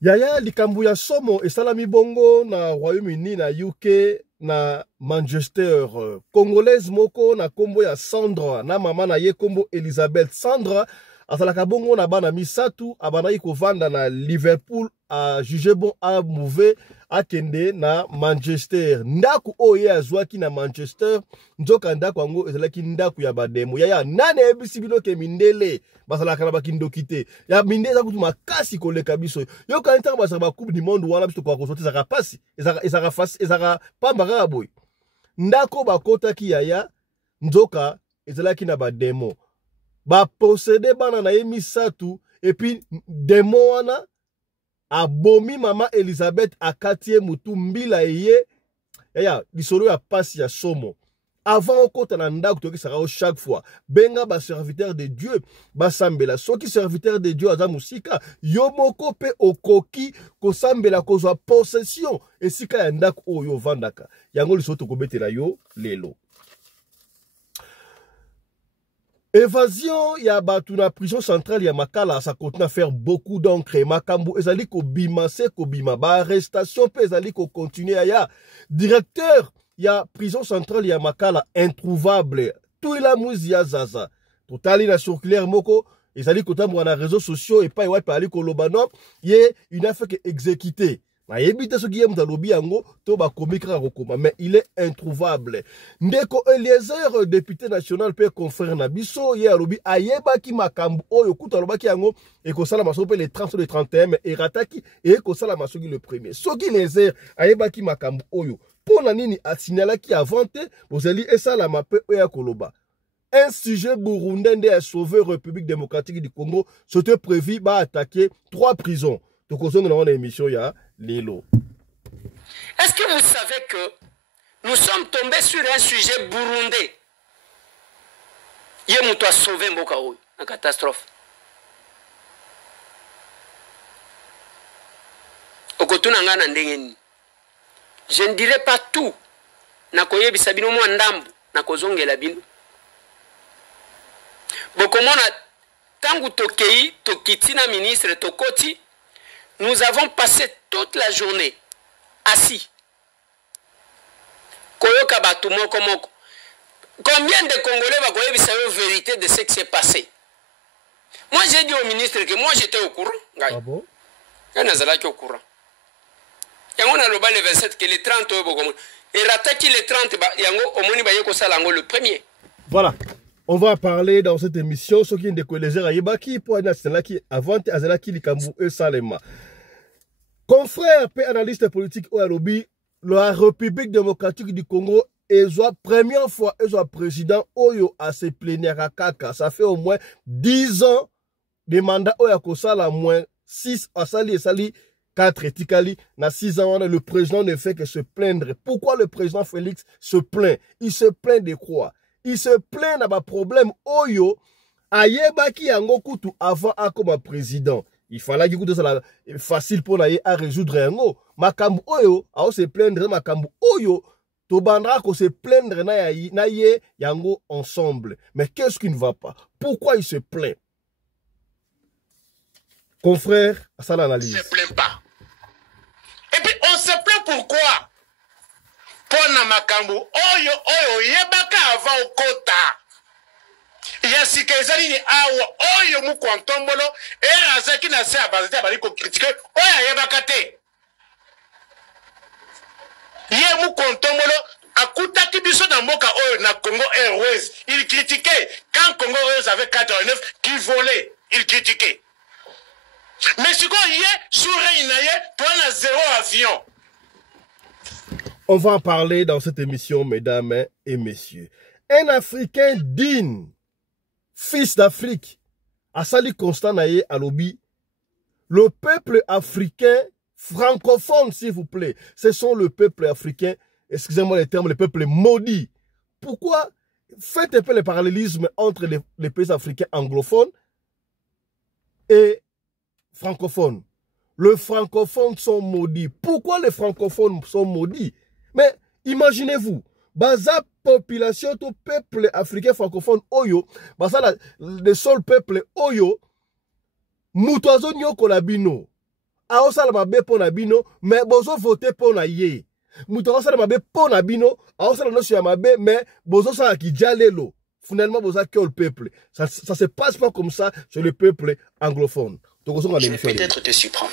Yaya likambu ya somo esalami bongo na Royaume-Uni na UK na Manchester. Congolaise moko na kombo ya Sandra na mama na ye kombo Elizabeth. Sandra azalaka bongo na bana misatu abanaki kovanda na Liverpool a juge bon a mauvais akende na Manchester. Ndaku oye azwaki na Manchester nzoka ndaku yango ezalaki ndaku ya bademo. Yaya nane ebisi bino ke mindele basalaka na bakindokite. Ya mindele za kutu makasi koleka biso. Yo kanita basaka ba coupe du monde wana biso kwa kosote ezaka pasi. Ezaka pamba kaka boy. Ndako bakotaki yaya nzoka ezalaki na bademo. Ba posséder bana na ye misatu et puis demo wana abomi mama Elizabeth akatie mutu mbila ye ya lisolo ya pasi ya somo. Avant okota na ndako toki saka chaque fois benga ba serviteur de Dieu basambela soki serviteur de Dieu aza musika yo moko pe okoki kosambela kozwa possession esika ya ndako oyo vandaka yango lisolo tokobetela yo lelo. Évasion ya batu na prison centrale ya Makala, ça continue à faire beaucoup d'encre. Makambu ezali ko bima se ko bima ba arrestation pe ezali ko continuer ya directeur ya prison centrale ya Makala introuvable. Tout il a mouzi ya zaza. Totali na circulaire moko ezali ko tambwa na réseaux sociaux et pas ouais pa ali ko lobano ye une affaire exécutée. Mais il est introuvable. Ndeko Eliezer, député national, peut confrère Nabiso, hier, Robi, Ayeba ki makambu, oyo, kuta lobaki yango, et kosala masope le 30 le 31, et rataki, et kosala masogi le premier. Soki Eliezer, Ayeba ki makambu, oyo, pour la nini, asinala ki avante, vous allez, et ça la mape, oya koloba. Un sujet burundais a sauvé République démocratique du Congo, c'était prévu, va attaquer 3 prisons. Donc, on a une émission, il y a Lelo. Est-ce que vous savez que nous sommes tombés sur un sujet burundais? Yemouto a sauvé Mbokaoui, en catastrophe. Je ne dirai pas tout. Nakoye bisabino mo ndambu, nakozonge la bino. Bokomona tangu tokei, tokitina ministre tokoti. Nous avons passé toute la journée assis. Koyoka batu moko moko. Combien de Congolais va connaître la vérité de ce qui s'est passé? Moi, j'ai dit au ministre que moi, j'étais au courant. Ah bon? Il y en a au courant. Il y a le 27 que les 30 et rataki les 30 le premier. Voilà. On va parler dans cette émission ce qui est de Kolézer Ayebaki pour un qui avant Azalaki Likambu et Salema. Confrère et analyste politique au Alobi, la République démocratique du Congo est la première fois est président Oyo à se plénière à Kaka. Ça fait au moins 10 ans de mandat Oyo Kosala moins 6 à Sali et Sali 4 et Tikali. Na 6 ans, le président ne fait que se plaindre. Pourquoi le président Félix se plaint? Il se plaint de quoi? Il se plaint d'un problème Oyo Ayebaki yango kutu avant à comme président. Il fallait que ça facile pour l'aller à résoudre un mot. Makambu Oyo a se plaindre Makambu Oyo Tobandra ko se plaindre na ye yango ensemble. Mais qu'est-ce qui ne va pas? Pourquoi il se plaint? Confrère, à ça l'analyse. On ne se plaint pas. Et puis on se plaint pourquoi? Pour na Makambu Oyo yebaka avant au kota. Yasika ezali ni awa oyo mu kwantombolo e azaki na se abazati abali ko critiquer oya yebaka te. Ye mu kwantombolo akutaki biso na mboka oyo na Congo Airways. Il critiquait quand Congo Airways avait 89 qui volait, il critiquait. Mais ce qu'on y est sur Reinaye pour un 0 avion. On va en parler dans cette émission, mesdames et messieurs. Un Africain digne, fils d'Afrique, Asali Constant Naye Alobi, le peuple africain francophone, s'il vous plaît, ce sont le peuple africain, excusez-moi les termes, le peuple maudit. Pourquoi? Faites un peu le parallélisme entre les pays africains anglophones et francophones. Les francophones sont maudits. Pourquoi les francophones sont maudits? Mais imaginez-vous, baza population, tout peuple africain francophone, Oyo, le seul peuple, Oyo, Mutoazo Nyoko Labino, aosala mabe pona bino mais bozo voter pona ye muto aosala mabe pona bino aosala noso ya mabe mais bozo sala kijalelo finalement bozo que le peuple ça se passe pas comme ça chez le peuple anglophone. Je vais peut-être te surprendre.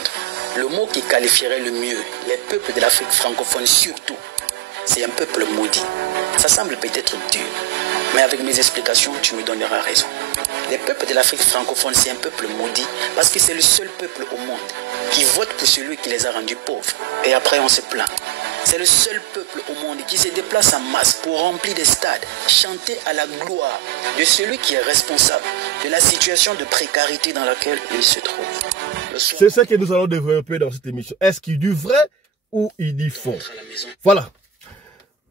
Le mot qui qualifierait le mieux les peuples de l'Afrique francophone surtout, c'est un peuple maudit. Ça semble peut-être dur, mais avec mes explications, tu me donneras raison. Les peuples de l'Afrique francophone, c'est un peuple maudit parce que c'est le seul peuple au monde qui vote pour celui qui les a rendus pauvres. Et après, on se plaint. C'est le seul peuple au monde qui se déplace en masse pour remplir des stades, chanter à la gloire de celui qui est responsable de la situation de précarité dans laquelle il se trouve. C'est ça que nous allons développer dans cette émission. Est-ce qu'il dit vrai ou il dit faux? Voilà.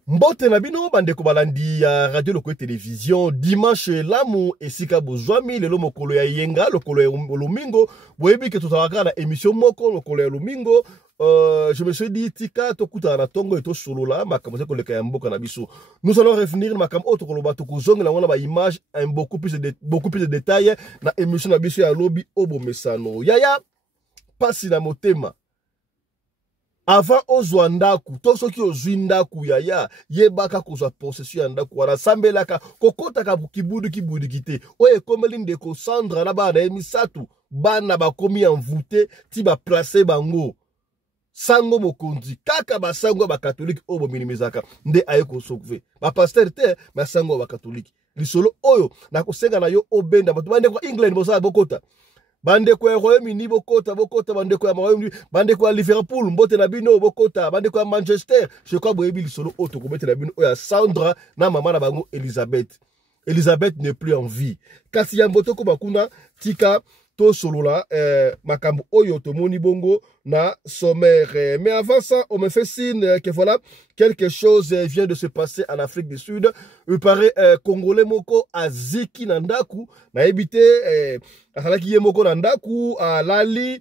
Mbote nabino bandeko balandi ya radio loko télévision dimanche lamu esika bozwami lelo mokolo ya yenga lokolo ya lomingo boyebi ke tutawaka na émission moko lokolo ya lomingo. Je me suis dit tika tokuta na tongo eto solola makambo ko leka ya mboka na biso. Nous allons revenir makambo auto koloba to kozongela wana ba image beaucoup plus de détails na émission na biso ya lobi obo mesano. Yaya pasi na motema. Avant ozwa ndaku, to soki ozwi ndaku yaya, yebaka kozwa possession ya ndaku, wana sambelaka, kokota ka kibudu kite. Oye komeli ndeko Sandra na bana emisatu, bana bakomi envoûté, ti ba placer bango. Sango mokonzi, kaka ba sango ba catholique obo minimizaka, nde aye ko sauver. Ba pasteur te, ba sango ba catholique. Lisolo oyo, na kosenga na yo obenda, batu bande kwa England bosa bokota. Bande kwa Royaume-Uni bokota bande kwa Royaume-Uni bande kwa Liverpool mbote na bino bokota bande kwa Manchester je crois boyebi lisolo auto ko bete na bino oya Sandra na mama na bango Elizabeth n'est plus en vie kasi ya mboto ko bakuna tika to solola makambo oyo to moni bongo na sommaire mais avant ça on me fait signe que voilà quelque chose vient de se passer en Afrique du Sud. Il paraît congolais moko aziki na ndaku na ebité asalaki ye moko na ndaku alali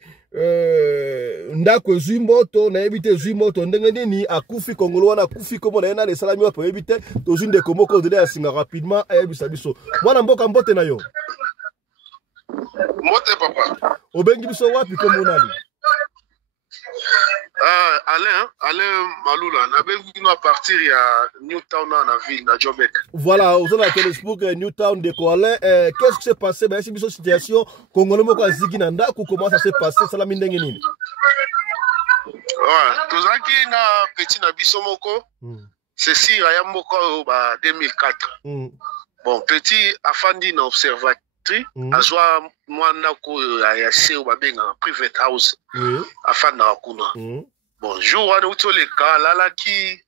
ndako ezwimoto na ebité ezwimoto ndenge nini akufi kongolo wana akufi komo na yena lesalami wapo ebité tozinde komoko de la singa rapidement ayebisa biso mwana mboka mbote na yo Mote papa. Obengi biso wapi komo nani? Alain Malula, na bengi à partir à Newtown na ville na Jobek. Voilà, aux zones de Facebook Newtown de Alain, qu'est-ce qui s'est passé? Ben c'est une situation congolais moko aziki na ndako, comment ça s'est passé? Ça la mindenge nini? Ouais, tozaki na petit na biso moko. C'est si aya moko ba 2004. Bon, petit afandi na observatoire azwa mwana ko ya seo babenga private house afanda kuna bonjour wana utoleka lalaki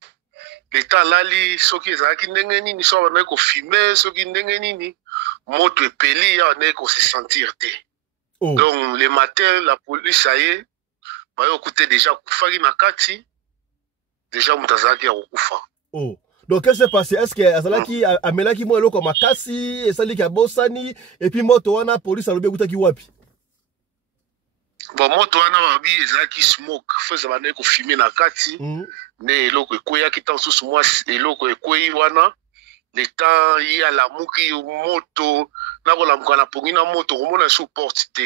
leta lali soki ezalaki ndenge nini so bana ko filmer soki ndenge nini moto epeli ya na ko se sentir te donc le matin la police aye bayo koute déjà kufaki na kati déjà mutazaki ya kufa. Donc, qu'est-ce qui s'est passé? Est-ce que Azalaki a melaki mo eloko makasi, esali ka bosani, et puis moto wana police alobi kuta ki wapi? Bon, moto wana babi ezalaki smoke, feza bana ko filmer na kati, ne eloko ekoya ki tan susu mwa eloko ekoyi wana, le temps yi ala muki moto, na ko lamuka na pongi na moto komona sous porte te.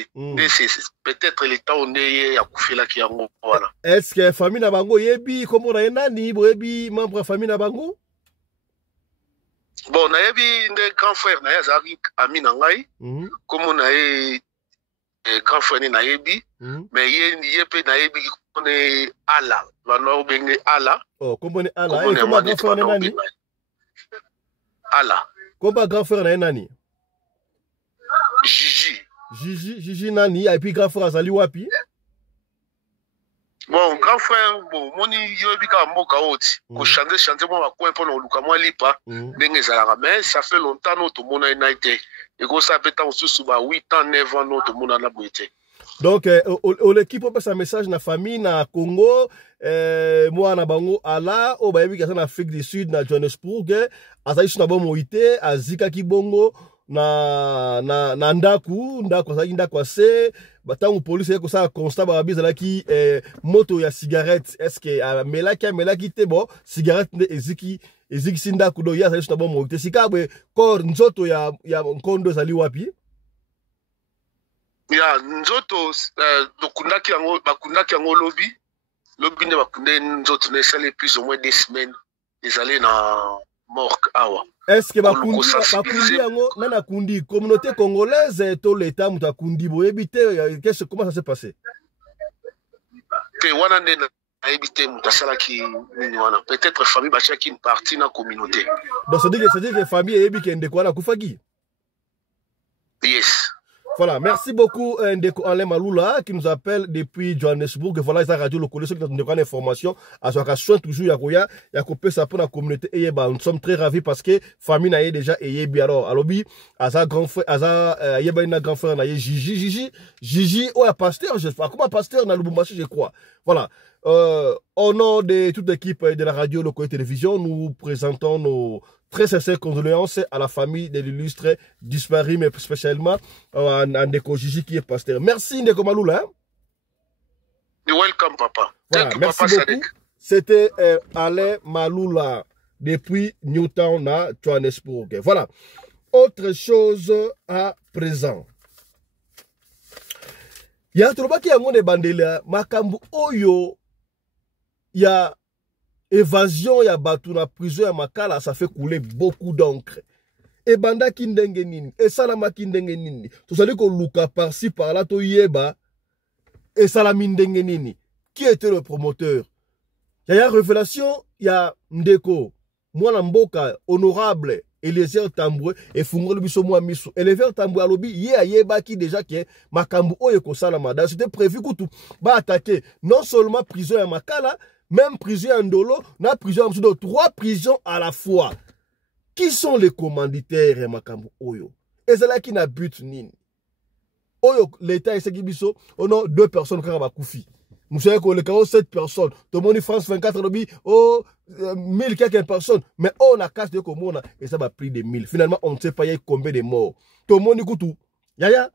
C'est peut-être le temps on est ya kufela ki yango wana. Est-ce que famille na bango yebi komona enani, boyebi membre famille na bango? Bon, na yebi nde grand frère na yazaki ami na ngai comme na ye grand frère ni na yebi mais ye pe na yebi kone ala bano benge ala komone ala et comment grand frère na nani ala comment grand frère na nani Gigi nani et puis grand frère azali wapi? Bon, grand frère, bon, moni yobika mboka oti. Ko chanter moi ba coin pour luka moi lipa. Ndenge zalaka mais ça fait longtemps no to mona inaite. Et ko ça peut tant sous ba 8 ans 9 ans no to mona na boité. Donc l'équipe peut passer un message na famille na Congo moi na bango ala o ba yebika na Afrique du Sud na Johannesburg azali na bon moité azika ki bongo na ndaku azali ndaku ase batango police yeko sa constat ba bizala ki moto ya cigarette est-ce que melaki te bon cigarette nde eziki sinda kudo ya sa bon moité sikabwe kor nzoto ya nkondo zali wapi? ya nzoto bakundaki yango lobi nde bakunde nzoto na esali plus ou moins 2 semaines ezali na morgue awa. Est-ce que bakundi yango nana kundi communauté congolaise to l'état muta kundi boyebi te comment ça s'est passé? Te wana nde nayebi te muta salaki nini wana, peut-être famille bachaki une partie na communauté. Donc c'est dire que famille yebi ke ndeko wana kufaki. Yes. Voilà, merci beaucoup Ndeko Alain Maloula qui nous appelle depuis Johannesburg. Voilà, la radio locale, ceux qui ont une information, à ce cas toujours Yakoya, Yakopé ça pour la communauté Eyeba. Nous sommes très ravis parce que famille n'a déjà Eyebi alors bi Aza grand frère, Aza Yeba ina grand frère na Gigi, oh pasteur, je sais pas comment pasteur na Lubumbashi je crois. Voilà. Au nom de toute l'équipe de la radio locale télévision, nous présentons nos très sincères condoléances à la famille de l'illustre disparu, mais spécialement à Ndeko Gigi qui est pasteur. Merci Ndeko Maloula. Welcome papa. Voilà, merci beaucoup. C'était Alain Maloula depuis Newtown à Johannesburg. Voilà. Autre chose à présent. Il y a trop qui a de bandela makambu oyo ya évasion ya batu na prison ya makala, ça fait couler beaucoup d'encre. Et banda kindenge nini, et salama kindenge nini. Tout ça dit qu'on luka par-ci par-là to yeba et salamindenge nini. Qui était le promoteur? Il y a révélation, il y a Ndeko, Mwana Mboka, honorable Eliezer Tambwe et Fungolo biso mwa miso. Eliezer Tambwe alobi ye yeba ki déjà que makambu oyo ko salama. C'était prévu que tout ba attaquer non seulement prison ya makala, même prison à Ndolo, na prison à Msudo, 3 prisons à la fois. Qui sont les commanditaires makambu oyo? Et c'est là qui n'a but nini. Oyo, l'État et Sekibiso, on a 2 personnes qui ont koufi. Nous savons qu'on est 7 personnes. Tout le monde France 24 lobby, oh, 1000 quelques personnes. Mais on a cassé de communes et ça va pris des 1000. Finalement, on ne sait pas combien de morts. Tout le monde écoute tout. Yaya,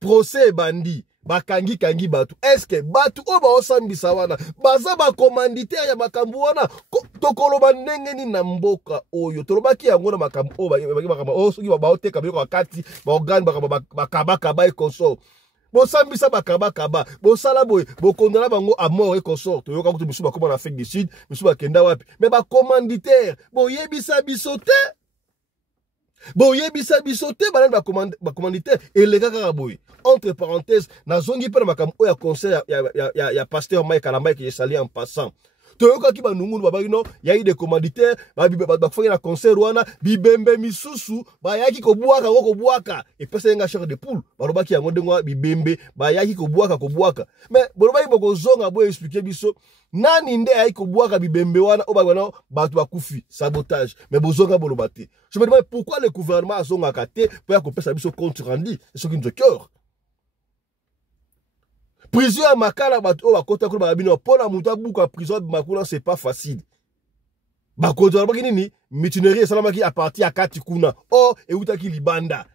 procès bandit. Bakangi kangi batu. Est-ce que batu oba osambi sawana baza ba commanditaire ya makambu wana tokoloba ndenge ni na mboka oyo tolobaki yango na makambu oba o soki ba oteka biko kati ba organe bakaba kaba e consort bo sambisa bakaba kaba bo sala boy bo kondana bango à mort e consort toyoka kutu bisu ba koma na Afrique du Sud bisu ba kenda wapi mais ba commanditaire bo yebisa bisote bon yebisa bisote ba commanditaire et les gars boy entre parenthèses na zongi pe na makambo oya conseil ya pasteur Mike Kalamba qui est sali en passant toyoka ki ba nungu ba no ya ide commanditaire ba fanya na concert wana bibembe misusu ba yaki ko buaka et pesa nga chair de poule ba robaki yango ndengwa bibembe ba yaki ko buaka mais boloba iboko zonga bo expliquer biso nani nde yaki ko buaka bibembe wana oba wana batu bakufi sabotage mais bozonga bolobate. Je me demande pourquoi le gouvernement a zonga kate pour ko pesa biso compte rendu ce qui nous cœur. Prison à makala bato bakota ko babino pona muta buka prison makula c'est pas facile. Bakota bakini ni mutinerie salamaki à partir à kati kuna oh e utaki libanda.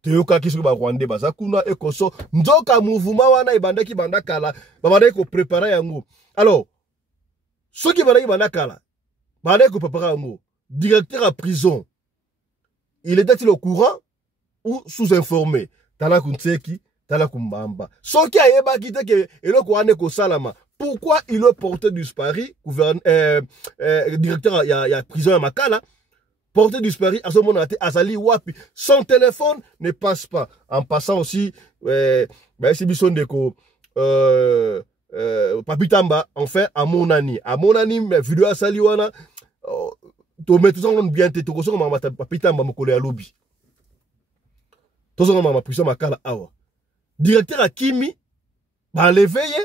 Teyoka kisu ba Rwanda baza kuna e koso nzoka mouvement wana ibanda ki banda kala babanda ko préparer yango. Alors ceux qui banda ki banda kala banda ko préparer yango directeur à prison. Il était-il au courant ou sous-informé? Tala kunseki Tala kumbamba. Soki ayeba kite ke eloko wane ko salama. Pourquoi il a porté disparu directeur ya prison ya Makala porté disparu à ce moment azali wapi. Son téléphone ne passe pas. En passant aussi c'est bison deko Papitamba enfin à Monani vidéo asali wana to mettre tout ça bien te ko so mama Papitamba mokolo ya lobi. To so mama prison Makala awa. Directeur à Kimi, bah l'éveillé,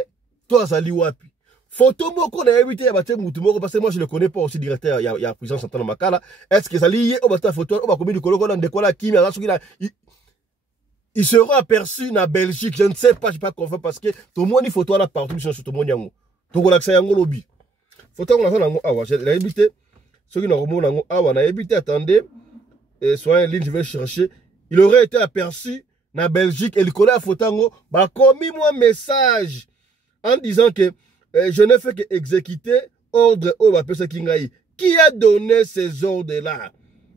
toi ça li wapi. Photo moko na évité ya baté mutumoko parce que moi je le connais pas aussi directeur il y a prison Santana Makala. Est-ce que ça lié au bata photo au ba combien de koloko na ndeko la Kimi à soki il sera aperçu na Belgique, je ne sais pas, je pas confiant parce que tout le monde photo là partout sur tout le monde yango. To ko laksa yango lobi. Photo on a nango awa, je l'ai évité. Soki na romo nango awa na évité attendez soyez en ligne je vais chercher. Il aurait été aperçu na Belgique, et il connaît la photo, bah, commis moi message en disant que je ne fais que exécuter ordre au Bapesa Kingaï. Qui a donné ces ordres-là?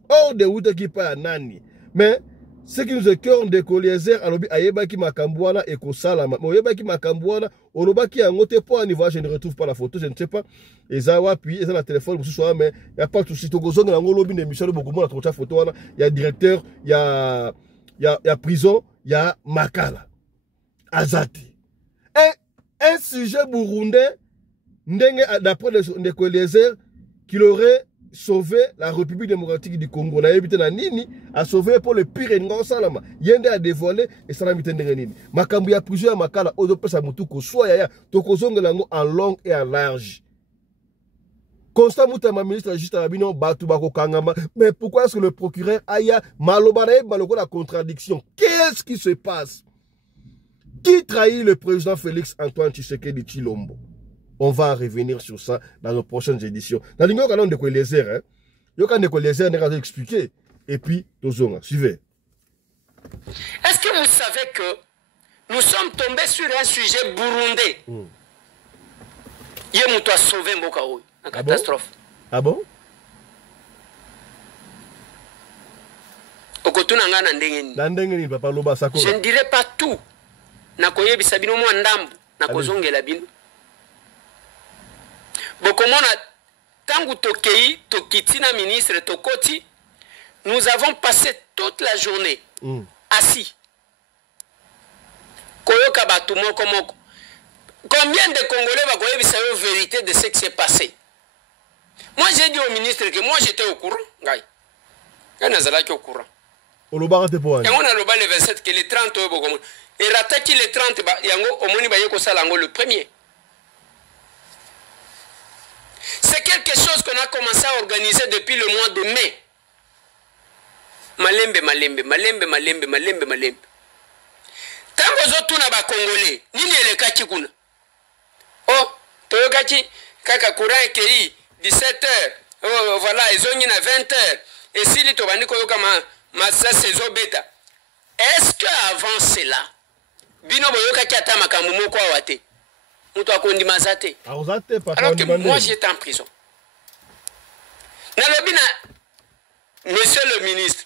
Ordre où qui pas nani. Mais Ce qui nous écœure de Coliezer, alobi ayebaki makambouana et kosalama. Oyebaki makambouana, olobaki angote po niveau, je ne retrouve pas la photo, je ne sais pas. Ezawa puis eza la téléphone ce soir mais il y a pas tout si tokozonga nango lobi de Michel Bogomo la trocha photo wana, il y a directeur, il y a prison, il y a Makala. Azati. Un sujet burundais d'après de Coliezer qu'il aurait sauvé la République démocratique du Congo. Na yebite na nini a sauvé pour le pire ngo salama. Yende a dévoilé et ça na mitende nini. Makambu ya prison ya Makala ozo pesa mutuko soit ya tokozonga lango en long et en large. Constant Moutama ministre de la Justice Abino Batu Bako Kangama. Mais pourquoi est-ce que le procureur Aya Malobanae Maloko la contradiction? Qu'est-ce qui se passe? Qui trahit le président Félix Antoine Tshisekedi Tshilombo? On va revenir sur ça dans nos prochaines éditions. Dans l'union canon de Coliezer, hein, yo kan de Coliezer n'est pas expliqué. Et puis, tozonga, suivez. Est-ce que vous savez que nous sommes tombés sur un sujet burundais? Yemouto a sauvé Mbokaoui, en catastrophe. Ah bon? Je ne dirai pas tout. Nakoye bisabino mo ndambu, nakozongela bino. Bokomona tangu tokei tokitina ministre tokoti, nous avons passé toute la journée assis. Koyoka batu moko moko. Combien de Congolais va koye bisayo vérité de ce qui s'est passé? Moi j'ai dit au ministre que moi j'étais au courant, ngai. Nazalaki au courant. Et on a le 27 que les 30 et rataki les 30 yango omoni ba yeko salango le premier. C'est quelque chose qu'on a commencé à organiser depuis le mois de mai. Malembe. Tango zotu na ba Congolais, nini elekaki kuna? Oh, toyokachi kaka courant ekei 17h. Oh, voilà, ezongi na 20h. Et si li tobandi koyoka ma saison bêta. Est-ce que avant cela, bino boyoka ki ata makambo moko awate? Muto akondima zate. Alors que moi j'étais en prison. Nalobi na monsieur le ministre,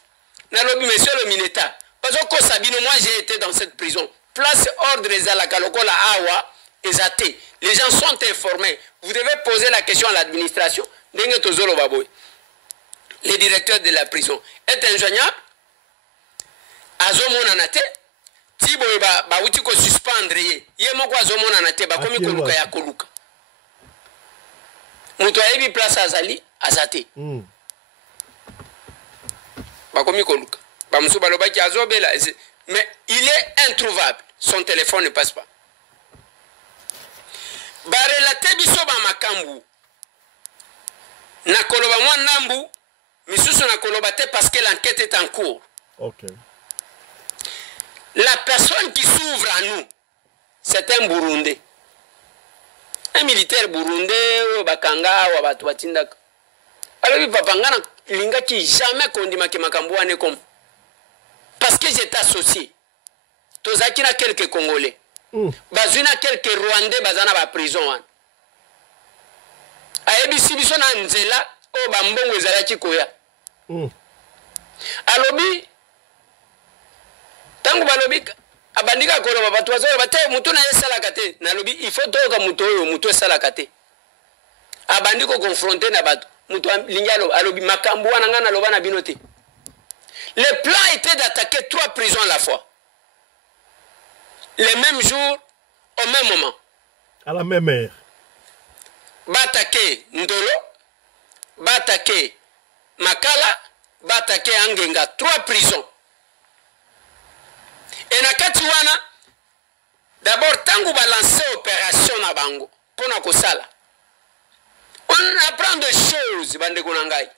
nalobi monsieur le ministre, parce que Sabino, moi j'ai été dans cette prison. Place ordre ezalaka lokola awa ezate. Les gens sont informés. Vous devez poser la question à l'administration. Ndenge tozolo baboy. Le directeur de la prison est injoignable. Azomona nate. Tibo ba uti ko suspendre ye. Ye moko azomona nate ba komi koluka ya koluka. Muto ayebi place azali azate. Ba komi koluka. Ba musu baloba ki azobela. Mais il est introuvable. Son téléphone ne passe pas. Ba relater biso ba makambu. Na koloba mwa nambu. Misusu na koloba te parce que l'enquête est en cours. Ok. La personne qui s'ouvre à nous, c'est un Burundais. Un militaire burundais, bakanga, ou batindaka. Alors, papa, linga qui jamais kondima ki makambouane comme. Parce que j'étais associé. Tozaki na quelques Congolais. Bazuna quelques Rwandais, bazana ba prison. Ayebi biso na nzela, o bambongo ezalaki koya. Alobi, tangu balobi abandika koloba batu bazolo bate mutu na yesala kate na lobi il faut toka mutu oyo mutu esala kate abandiko confronter na batu mutu lingalo alobi makambu wana ngana loba na binote. Le plan était d'attaquer 3 prisons à la fois, les mêmes jours, au même moment, à la même heure. Batake Ndolo, batake Makala, batake Angenga, 3 prisons. Et nakati wana d'abord tangu balancer opération na bango pona kosala. On apprend des choses bande konangai.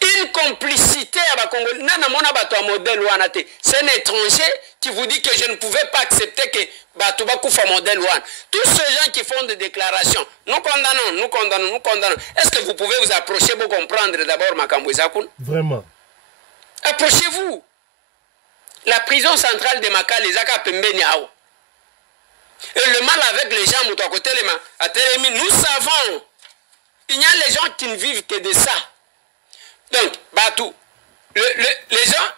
Une complicité à Bakongoli. Nana mona bato modèle wana te. C'est un étranger qui vous dit que je ne pouvais pas accepter que bato bakufa modèle wana. Tous ces gens qui font des déclarations, nous condamnons. Est-ce que vous pouvez vous approcher pour comprendre d'abord makambo ezakun? Vraiment. Approchez-vous. La prison centrale de Makala, les Aka Pembeni Ao. Et le mal avec les gens, à côté nous savons, il y a les gens qui ne vivent que de ça. Donc, Batou, les gens,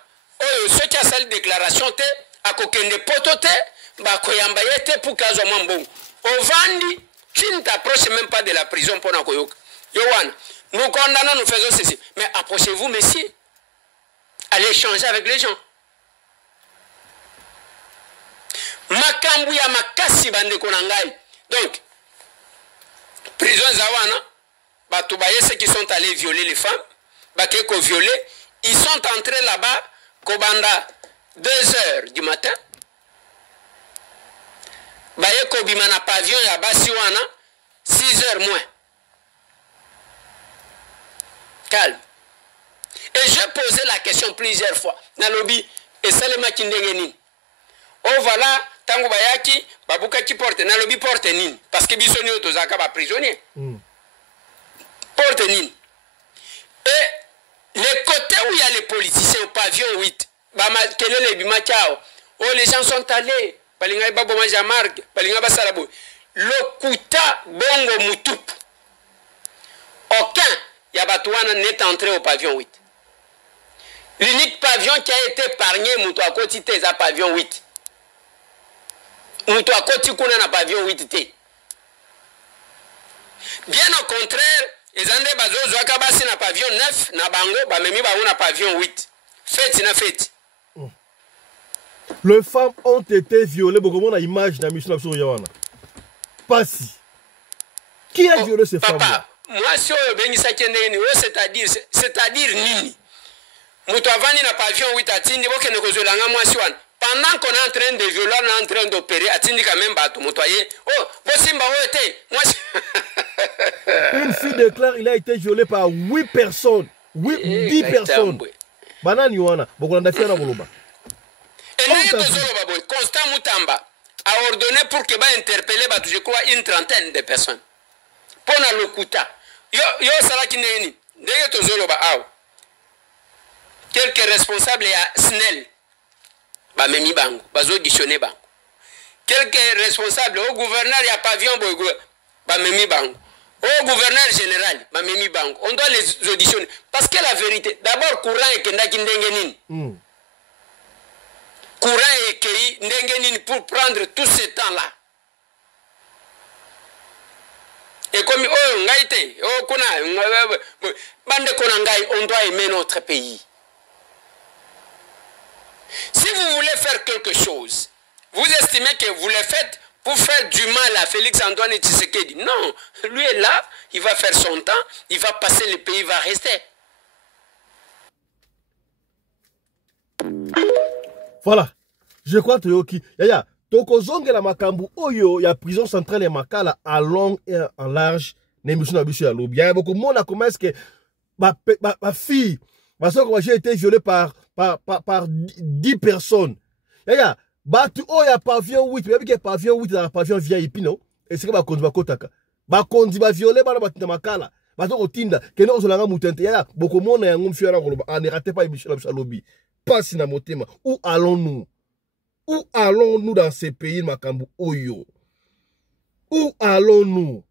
oyo soki asali déclaration te akokende poto te bakoyamba ye te pour kazwa mwa mbongo ovandi tu ne t'approches même pas de la prison mpona koyoka yo wana nous condamnons nous faisons ceci mais approchez-vous messieurs allez échanger avec les gens makambu ya makasi bandeko na ngai donc prison za wana bato baye ceux qui sont allés violer les femmes bake ko violer ils sont entrés là-bas kobanda 2 heures du matin baye ko bima na pavillon ya basi wana 6 heures moins calme et j'ai posé la question plusieurs fois na lobby et salema kindenge nini oh voilà tango bayaki babuka ki porte na lobby porte nini parce que biso ni tozaka ba prisonnier porte nini et les côtés où il y a les politiciens au pavillon 8 bama kelele bima chao oh les gens sont allés balinga babo manja marque balinga basala bo lokuta bongo mutupu aucun ya batouana n'est entré au pavillon 8 l'unique pavillon qui a été épargné muto à côté des pavillon 8 muto à côté kuna na pavillon 8 te bien au contraire les andé bazo zwaka basi na pavillon 9 na bango bamemi bango na pavillon 8 fête na fête. Les femmes ont été violées. Beaucoup de image dans mission sur Yawana. Pas si. Qui a violé ces femmes? Papa, moi si on bengisa kendeni, c'est-à-dire nini? Muto avani na pavillon 8 atindi boke ne kozolanga moi si wana. Pendant qu'on est en train de violer, on est en train d'opérer, atindi quand même bato mutoye. Oh, bosimba oete. Moi une fille déclare il a été violé par 8 personnes. 10 personnes. Banani Yawana. Beaucoup d'affaires na boloba. Et là, Constant Moutamba a ordonné pour que va interpeller, je crois, une trentaine de personnes. Pour le Lokuta. Yo salaki neni. Dès que tu as quelques responsables à SNEL, bah memi bango, bah auditionné bango. Quelques responsables au gouverneur y a pavillon bah memi bango. Au gouverneur général, bah memi bango. On doit les auditionner parce que la vérité, d'abord courant et kenda kindengenin. Courant et Kei Ndengenine pour prendre tout ce temps-là. Et comme oh ngaite, oh kona bande konangai, on doit aimer notre pays. Si vous voulez faire quelque chose, vous estimez que vous le faites pour faire du mal à Félix Antoine Tshisekedi. Non, lui est là, il va faire son temps, il va passer le pays, il va rester. Voilà. Je crois que Toyoki. Yaya, tokozonge la makambu oyo ya prison centrale ya Makala à long et en large. N'émission d'abus à l'oubli. Il y a beaucoup de monde comment est-ce que ma fille, ma soeur, j'ai été violée par 10 personnes. Yaya, batu oya pavillon 8, mais bien pavillon 8 dans la pavillon VIP non. Et c'est que ba kondi ba kotaka. Ba kondi ba violé ba na Makala. Ba to kotinda, keno ozolanga mutente. Yaya, beaucoup de monde ya ngum fiora koloba. Ah, ne ratez pas émission d'abus à l'oubli. Pas si na motema. Où allons-nous? Où allons-nous dans ces pays, Makambu Oyo? Où allons-nous?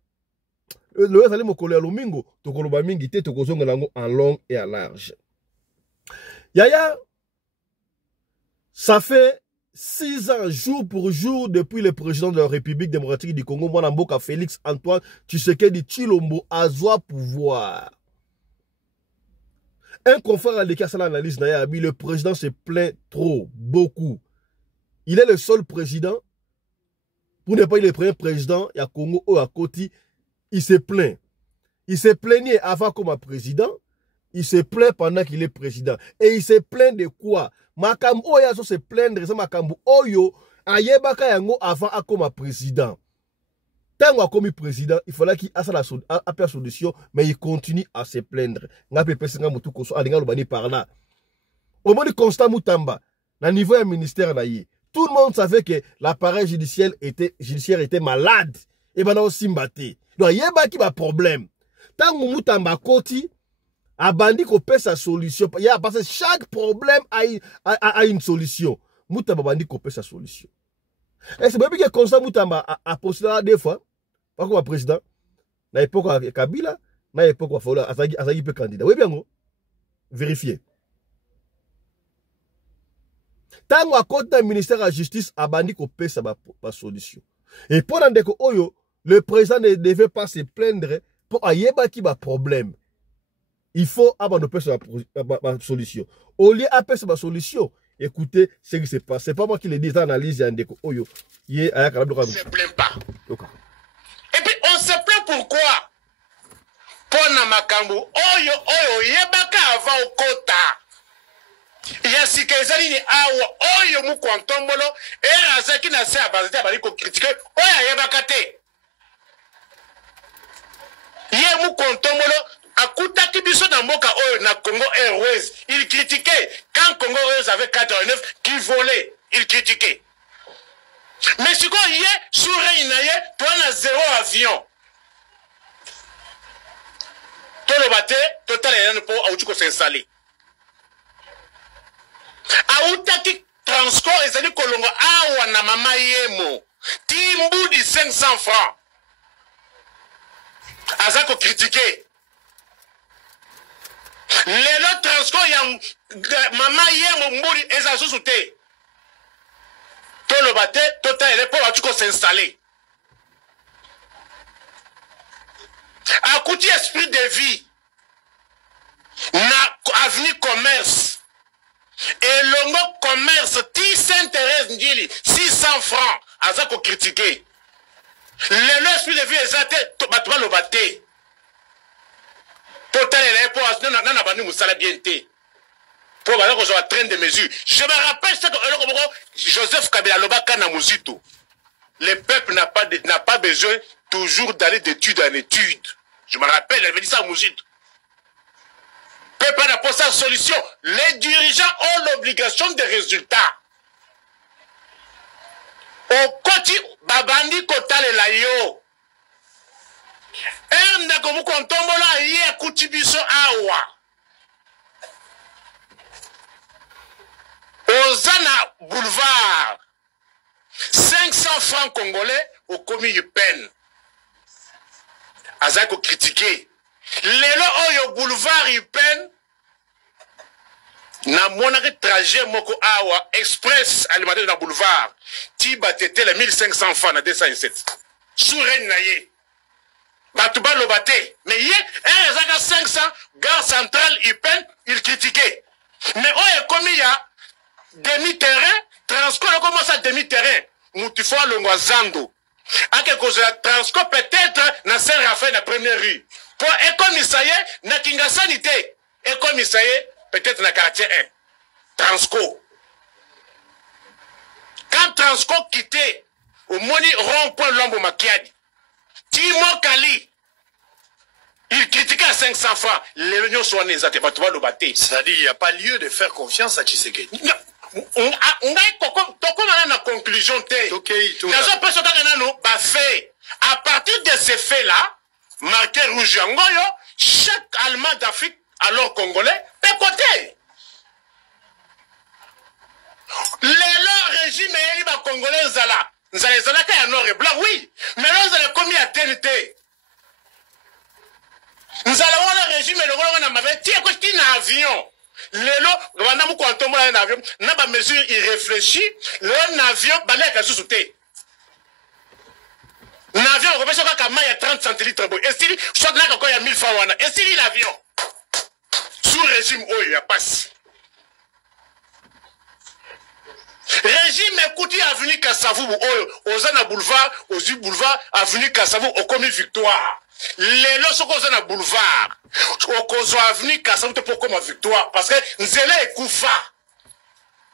Le reste, allez me coller à l'omingo. Tokoloba mingi te tokozonga lango en long et en large. Yaya, ça fait 6 ans, jour pour jour, depuis le président de la République démocratique du Congo, Mwanamboka Félix Antoine Tshisekedi Tshilombo, a joie pouvoir. Un confrère a déclaré ça l'analyse, le président se plaint trop, beaucoup. Il est le seul président, pour ne pas être le premier président, il y a Congo ou à Koti, il se plaint. Il se plaignait avant comme président, il se plaint pendant qu'il est président. Et il se plaint de quoi? Makambo Oya se plaindre, c'est Makambo Oyo, ayebaka yango avant comme président. Tant qu'il a commis président, il fallait qu'il ait la solution, mais il continue à se plaindre. Nga pepe senga mutu koso, alinga lobani par là. Au moment de Constant Moutamba, na niveau du ministère naïe, tout le monde savait que l'appareil judiciaire était malade. Et ben aussi mbatté. Donc il y a un problème. Tant que Moutamba Koti a bandi qu'on peut sa solution. Il y a parce que chaque problème a une solution. Moutamba bandi qu'on peut sa solution. Et c'est même que Constant Moutamba a postulé des fois, pas comme président, à l'époque avec Kabila, à l'époque où Fola Azagi peut candidat. Oui bien, vérifiez. Tango akota ministère de la justice abandi kopesa ba solution. Et pendant que oyo le président ne devait pas se plaindre pour ayeba ki ba problème. Il faut abandonner la solution. Au lieu d'appeler la solution, écoutez ce qui se passe. Ce n'est pas moi qui le dis, l'analyse de Oyo. On ne se plaint pas. Et puis on se plaint pourquoi? Pour Namakambu, Oyo, Yebaka avant au Kota. Yasikazali ni awa, Oyo Mukwantombolo, et Razaki na se abazite abaliko critiquer, Oyo Yebaka te. Ye Mukwantombolo, akutaki biso na mboka oyo na Congo Airways, il critiquait quand Congo Airways avait 89 qui volait, il critiquait. Mais si quoi y est sur Reinaye, toi na 0 avion. Tout le bâté, total et pour Aoutuko s'installer. Aoutaki Transco et Zali Kolongo awa na mama yemo. Timbu di 500 francs. Azako critiqué. Lelo Transco ya mama yemo mburi eza susute. Tout le bâté, total et pour Aoutuko s'installer. Akouti esprit de vie. Na avenue commerce. Et longo commerce, ti Sainte-Thérèse Ndjili, 600 francs, azako critiqué. L'esprit de vie est battement le batté. Total et pour non abandonner Moussala bien té. Pour avoir un train de mesure. Je me rappelle ce que Joseph Kabila Lobaka na Mouzito. Le peuple n'a pas besoin toujours d'aller d'étude en étude. Je me rappelle, elle avait dit ça à Mouzito. Peuple n'a pas sa solution. Les dirigeants ont l'obligation des résultats. Au côté, Babandi Kotale Layo. Ernda comme Kontombola, Yé Koutibiso Awa. Ozana Boulevard. 500 francs congolais au commis Yupen. Azako critiqué. Lelo Oyo Boulevard Yupen. Na monaki trajet moko awa express alimentaire na boulevard tiba tete la 1500 francs na 207 sous reine na ye batuba lobate mais ye ezaka 500 gare centrale Upen il critiquait mais oye comme il y a demi terrain Transco commence à demi terrain mutifo longwa zando ake cause la Transco peut-être na Saint-Raphaël na première rue pour économiser na kinga sanité économiser peut-être dans le quartier 1. Transco. Quand Transco quittait au Moni rond-point Lombo Makiadi, Timo Kali, il critiquait à 500 francs. Les réunions sont nés à Tebatouba Lobaté. C'est-à-dire qu'il n'y a pas lieu de faire confiance à Tshisekedi. On a une conclusion. À partir de ces faits-là, marqué rouge en Goyo, chaque Allemand d'Afrique, alors Congolais, peut côté. Le régime est Congolais Zala. Zala Zala qui est noir et blanc, oui. Mais là, vous avez commis à TNT. Nous allons voir le régime et le rôle on a fait. Tiens, quoi, qui n'a avion? Lelo, on a beaucoup de un avion. N'a pas mesure, il réfléchit. L'avion, balai à sous-souté. L'avion, on peut se faire qu'à maille à 30 centilitres. Et si, soit là, quand il y a 1000 francs, et si l'avion? Sous régime, oh, il y a passe. Régime écoutez avenue Kassavou, aux Ana Boulevard, aux U Boulevard, avenue Kassavou, au commis Victoire. Les lots sont aux Ana Boulevard, aux avenue Kassavou, pour comme Victoire, parce que Nzele est Koufa.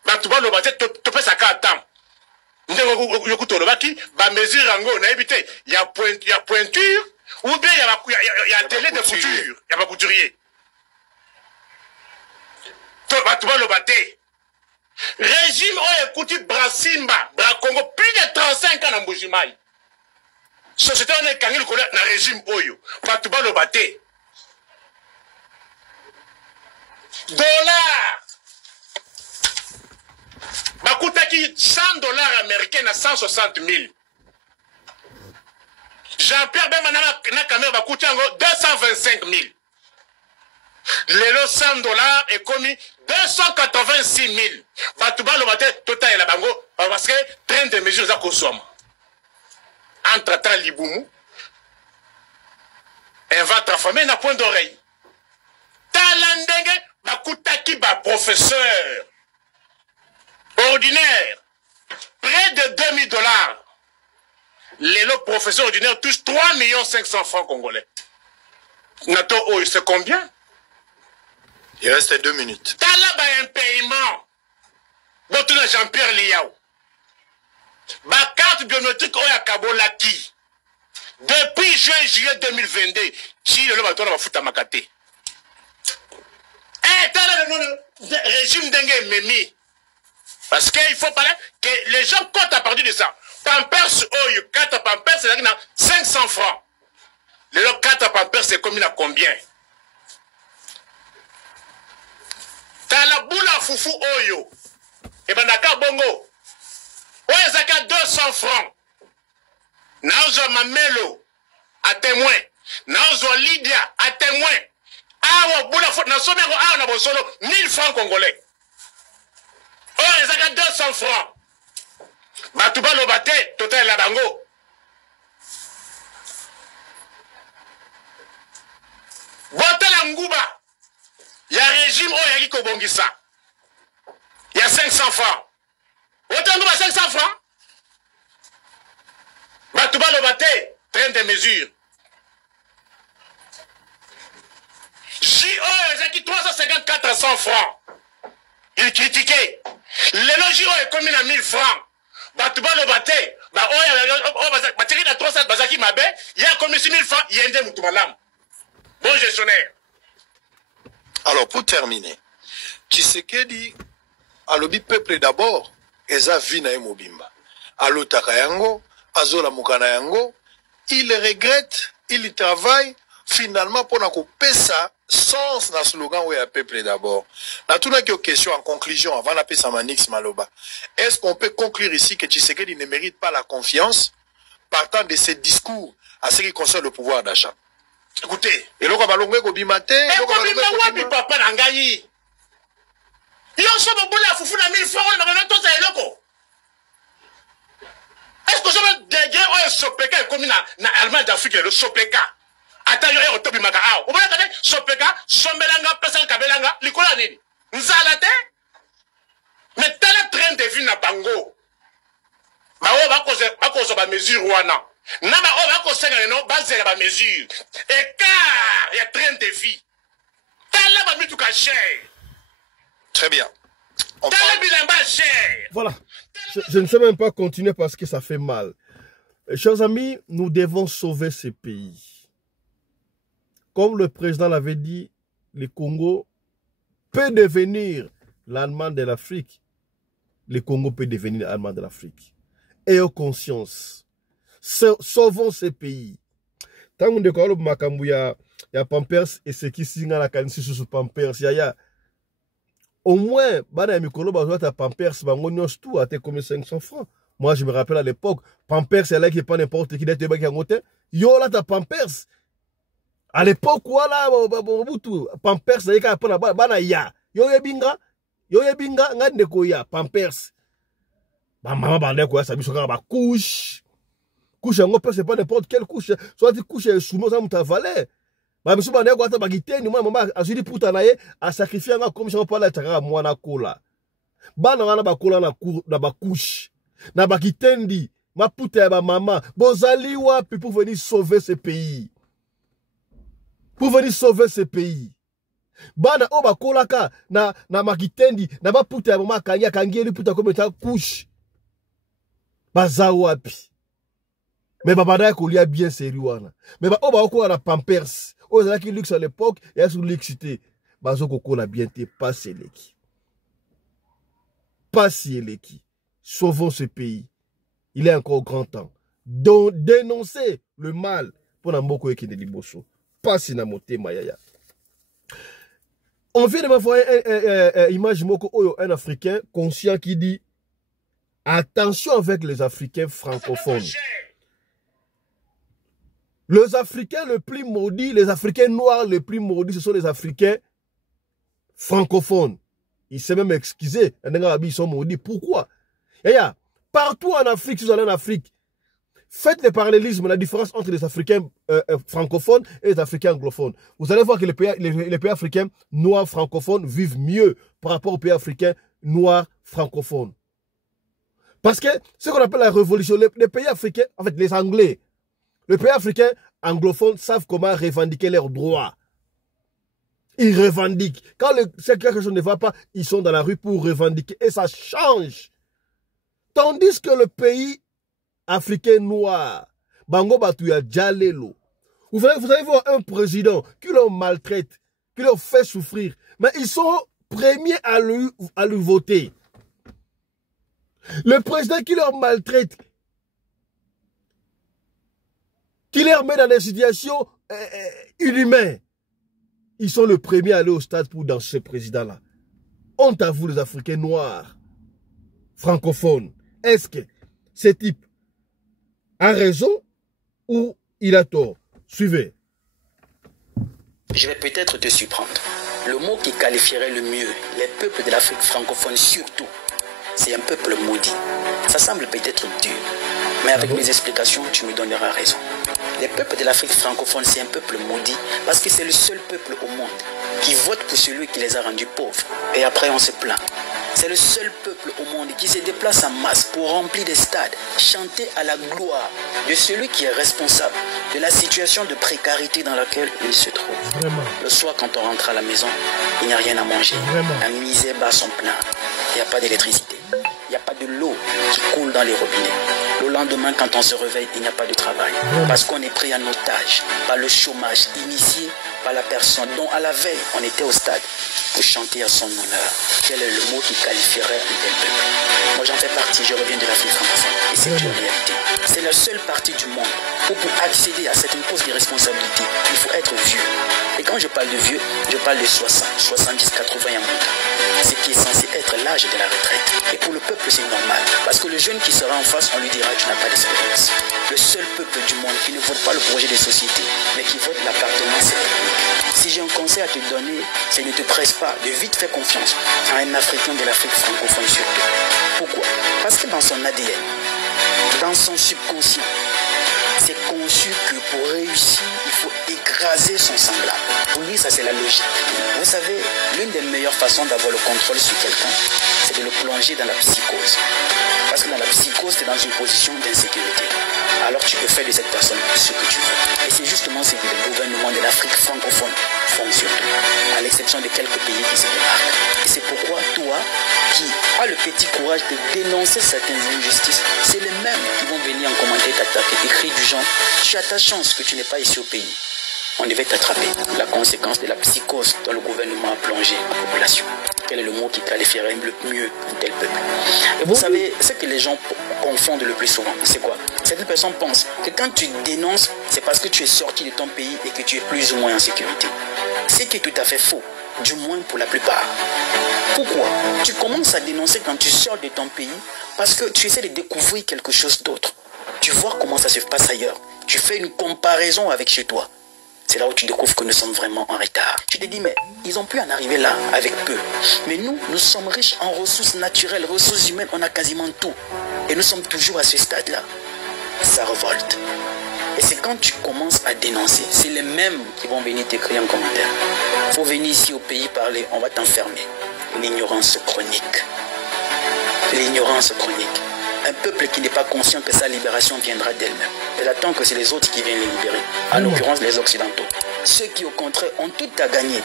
Bah, tu vas le battre, tu peux ça qu'à temps. Nous avons le baki, bah, mesure en gros, on a évité. Il y a pointure, ou bien il y a télé de couture, il y a pas couturier. Tu vas le battre. Régime a écouté Brasimba, Bracongo, plus de 35 ans dans Mbujimai. Société on est quand dans le régime Oyo. Patouba le batté. Dollars. Bakoutaki 100 dollars américains à 160 000. Jean-Pierre Bemanama na caméra Bakoutango 225 000. Les 100 dollars est commis 286 000. Batouba le matin, total et la bango, parce que train de mesures à Kosoma. Entre temps, Liboumou, elle va transformer dans point d'oreille. Talandenge, Bakutaki, professeur ordinaire, près de 2000 $. Les professeurs ordinaires touchent 3 500 000 francs congolais. Nato, oh, c'est combien? Il reste 2 minutes. Talaba un paiement. Botuna Jean-Pierre Liao. Ma carte biométrique oya Kabolaki. Depuis juillet 2022, si le bateau va foutre à Makate. Eh, t'as le régime dengue memi. Parce qu'il faut parler que les gens comptent à partir de ça. Pampers, oyo, 4 Pampers, c'est 500 francs. Les 4 Pampers, c'est combien à combien? T'as la boule à foufou oyo. Et ben d'accord bongo. Oyo zaka 200 francs. Naozo Mamelo à témoin. Naozo Lydia à témoin. Awa boule à foufou. Na somero awa na bosolo 1000 francs congolais. Oyo zaka 200 francs. Batouba lo bate total la bango. Botela nguba. Il y a un régime où il y a Kobongisa. Il y a 500 francs. Autant de 500 francs. Batouba le bate, train de mesure. JO, il y a 350-400 francs. Il critiquait. Le JO est commis à 1000 francs. Batouba le bate, il y a 300 bazaki mabe, il y a commis 6000 francs, il y a un démoutomalam. Bon gestionnaire. Alors, pour terminer, Tshisekedi, alobi peuple d'abord, eza vina e mobimba. Alo takayango, azola mukana yango, il regrette, il travaille, finalement, pour n'ako pesa sens na slogan ou ya peuple d'abord. Na tout n'a question en conclusion, avant la pesa manix maloba. Est-ce qu'on peut conclure ici que Tshisekedi ne mérite pas la confiance, partant de ses discours à ce qui concerne le pouvoir d'achat? Écoutez, et là, on va l'ongler au bimate. Papa Nangayi. Il y a un seul boulot à foufou na 1000 francs, on a tout ça et loco. Est-ce que ça veut dire que Sopeka est comme na Allemagne d'Afrique, le Sopeka? Attends, il y a un topi makao. Vous voyez, Sopeka, Sombelanga, Pessan Kabelanga, Likola Nini. Nzalate? Mais tel est train de vie na bango. Ma on va causer ma mesure wana. Nama on va causer no base la mesure. Et car il y a train de vie. Tel va mis tout caché. Très bien. Voilà. Je ne sais même pas continuer parce que ça fait mal. Chers amis, nous devons sauver ce pays. Comme le président l'avait dit, le Congo peut devenir l'Allemagne de l'Afrique. Le Congo peut devenir l'Allemagne de l'Afrique. Ayons conscience. Sauvons ce pays. Tant qu'on décolle makambu ya Pampers et ce qui signe la canisse sur Pampers, ya au moins, bana mikolo bazoa ta Pampers bangonios tout à te comme 500 francs. Moi je me rappelle à l'époque, Pampers c'est là qui pas n'importe qui d'être baki ngote. Yo là ta Pampers. À l'époque voilà Mobutu Pampers c'est ka pona bana ya. Yo yebinga ngande ko ya Pampers. Ba mama bande ko ya sabiso ka ba couche. Couche en gros, c'est pas n'importe quelle couche. Soit tu couches sous ça muta valet. Bah monsieur bande ko ata bagiteni moi maman azuli puta naye a sacrifier nga comme je parle taka mwana kola. Bana wana bakola na ba couche. Na bagitendi ma puta ya ba maman. Bozali wapi pour venir sauver ce pays. Pour venir sauver ce pays. Bana o bakola ka na magitendi na ba puta ya maman kangi puta comme ta couche. Baza wapi. Mais babada ko lia bien sérieux wana. Mais ba oba ko na Pampers. O zala ki luxe à l'époque et sur luxité. Bazo ko la bien te passer leki. Passer leki. Sauvons ce pays. Il est encore grand temps. Donc dénoncer le mal pour na mboko eke de liboso. Passer na moté mayaya. On vient de m'envoyer une image moko oyo un Africain conscient qui dit attention avec les Africains francophones. Les Africains les plus maudits, les Africains noirs les plus maudits, ce sont les Africains francophones. Il s'est même excusé. Ils sont maudits. Pourquoi? Et partout en Afrique, si vous allez en Afrique, faites le parallélisme, la différence entre les Africains francophones et les Africains anglophones. Vous allez voir que les pays africains noirs francophones vivent mieux par rapport aux pays africains noirs francophones. Parce que ce qu'on appelle la révolution, les pays africains, en fait les Anglais, les pays africains anglophones savent comment revendiquer leurs droits. Ils revendiquent. Quand quelque chose ne va pas, ils sont dans la rue pour revendiquer. Et ça change. Tandis que le pays africain noir, Bango Batouya Djalelo, vous allez voir un président qui leur maltraite, qui leur fait souffrir. Mais ils sont premiers à lui voter. Le président qui leur maltraite, qui leur met dans des situations inhumaines, ils sont les premiers à aller au stade pour danser ce président-là. Honte à vous les Africains noirs, francophones. Est-ce que ce type a raison ou il a tort? Suivez. Je vais peut-être te surprendre. Le mot qui qualifierait le mieux les peuples de l'Afrique francophone surtout, c'est un peuple maudit. Ça semble peut-être dur, mais avec mes explications, tu me donneras raison. Les peuples de l'Afrique francophone, c'est un peuple maudit parce que c'est le seul peuple au monde qui vote pour celui qui les a rendus pauvres. Et après, on se plaint. C'est le seul peuple au monde qui se déplace en masse pour remplir des stades, chanter à la gloire de celui qui est responsable de la situation de précarité dans laquelle il se trouve. Vraiment. Le soir, quand on rentre à la maison, il n'y a rien à manger. Vraiment. La misère bat son plein. Il n'y a pas d'électricité. Il n'y a pas de l'eau qui coule dans les robinets. Le lendemain, quand on se réveille, il n'y a pas de travail. Parce qu'on est pris en otage par le chômage initié par la personne dont à la veille, on était au stade pour chanter à son honneur. Quel est le mot qui qualifierait un tel peuple? Moi, j'en fais partie, je reviens de l'Afrique francophone. Et c'est une réalité. C'est la seule partie du monde où pour accéder à cette poste de responsabilité, il faut être vieux. Et quand je parle de vieux, je parle de 60, 70, 80 et un montant. Ce qui est censé être l'âge de la retraite. Et pour le peuple, c'est normal. Parce que le jeune qui sera en face, on lui dira tu n'as pas d'expérience. Le seul peuple du monde qui ne vote pas le projet de société, mais qui vote l'appartenance ethnique. Si j'ai un conseil à te donner, c'est ne te presse pas, de vite faire confiance à un Africain de l'Afrique francophone surtout. Pourquoi? Parce que dans son ADN, dans son subconscient, c'est conçu que pour réussir, il faut écraser son semblable. Pour lui, ça c'est la logique. Vous savez, l'une des meilleures façons d'avoir le contrôle sur quelqu'un, c'est de le plonger dans la psychose. Parce que dans la psychose, tu es dans une position d'insécurité. Alors tu peux faire de cette personne ce que tu veux. Et c'est justement ce que le gouvernement de l'Afrique francophone font surtout, à l'exception de quelques pays qui se démarquent. Et c'est pourquoi toi, qui as le petit courage de dénoncer certaines injustices, c'est les mêmes qui vont venir en commentaire t'attaquer, écrire du genre, tu as ta chance que tu n'es pas ici au pays. On devait t'attraper. La conséquence de la psychose dont le gouvernement a plongé la population. Quel est le mot qui qualifierait le mieux un tel peuple? Et vous savez, ce que les gens confondent le plus souvent, c'est quoi? Certaines personnes pensent que quand tu dénonces, c'est parce que tu es sorti de ton pays et que tu es plus ou moins en sécurité. Ce qui est tout à fait faux, du moins pour la plupart. Pourquoi? Tu commences à dénoncer quand tu sors de ton pays parce que tu essaies de découvrir quelque chose d'autre. Tu vois comment ça se passe ailleurs. Tu fais une comparaison avec chez toi. C'est là où tu découvres que nous sommes vraiment en retard. Tu te dis, mais ils ont pu en arriver là avec peu. Mais nous sommes riches en ressources naturelles, ressources humaines, on a quasiment tout. Et nous sommes toujours à ce stade-là. Ça révolte. Et c'est quand tu commences à dénoncer, c'est les mêmes qui vont venir t'écrire en commentaire. Il faut venir ici au pays parler, on va t'enfermer. L'ignorance chronique. L'ignorance chronique. Un peuple qui n'est pas conscient que sa libération viendra d'elle-même. Elle attend que c'est les autres qui viennent les libérer. En l'occurrence, les Occidentaux. Ceux qui, au contraire, ont tout à gagner,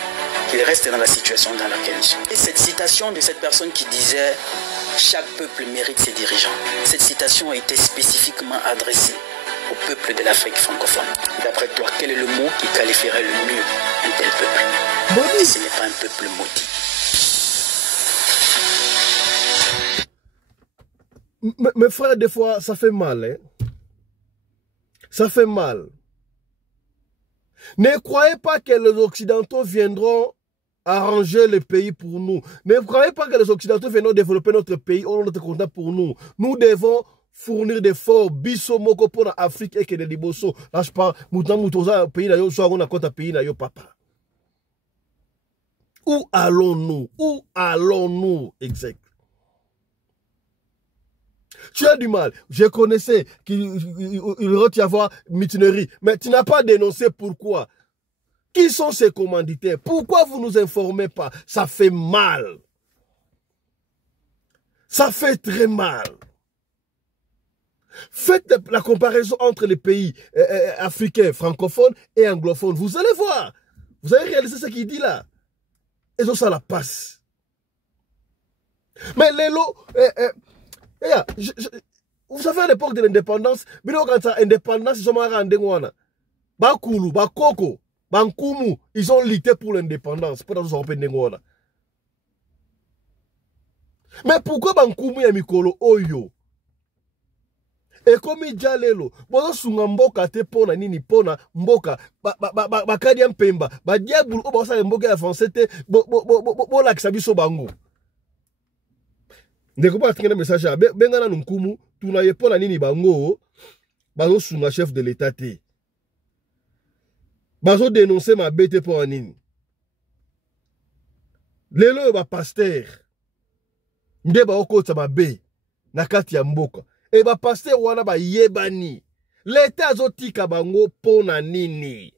qu'ils restent dans la situation dans laquelle ils sont. Et cette citation de cette personne qui disait « Chaque peuple mérite ses dirigeants », cette citation a été spécifiquement adressée au peuple de l'Afrique francophone. D'après toi, quel est le mot qui qualifierait le mieux un tel peuple? Et ce n'est pas un peuple maudit. Mes frères, des fois, ça fait mal. Hein? Ça fait mal. Ne croyez pas que les Occidentaux viendront arranger le pays pour nous. Ne croyez pas que les Occidentaux viendront développer notre pays au notre content pour nous. Nous devons fournir des forts biso moko pour l'Afrique et que des liboso. Là, je parle, moutan moutosa pays na yo, soit on a compte pays na yo papa. Où allons-nous? Où allons-nous? Exact. Tu as du mal. Je connaissais qu'il va y avoir mutinerie. Mais tu n'as pas dénoncé pourquoi. Qui sont ces commanditaires? Pourquoi vous ne nous informez pas? Ça fait mal. Ça fait très mal. Faites la comparaison entre les pays africains, francophones et anglophones. Vous allez voir. Vous allez réaliser ce qu'il dit là. Et ça la passe. Mais les lots... vous savez, à l'époque de l'indépendance, l'indépendance, ils ont rendu Bakulu, Bakoko, Bankumu, ils ont lutté pour l'indépendance. Mais pourquoi Bankumu et Mikolo Oyo? Et comme il jalelo, bozo sunga mboka te pona nini pona mboka bakadi mpemba ba diabulu o bosa mboka ya français te bo la kisabiso bango. Ndeko ba tingena message a bengana nkumu tuna ye pona nini bango bazo sunga chef de l'état te. Bazo dénoncer ma bête pona nini. Lelo ba pasteur. Ndeba okota mabe na kati ya mboka. Et ba pasteur wana ba yebani. L'état azotika bango pona nini.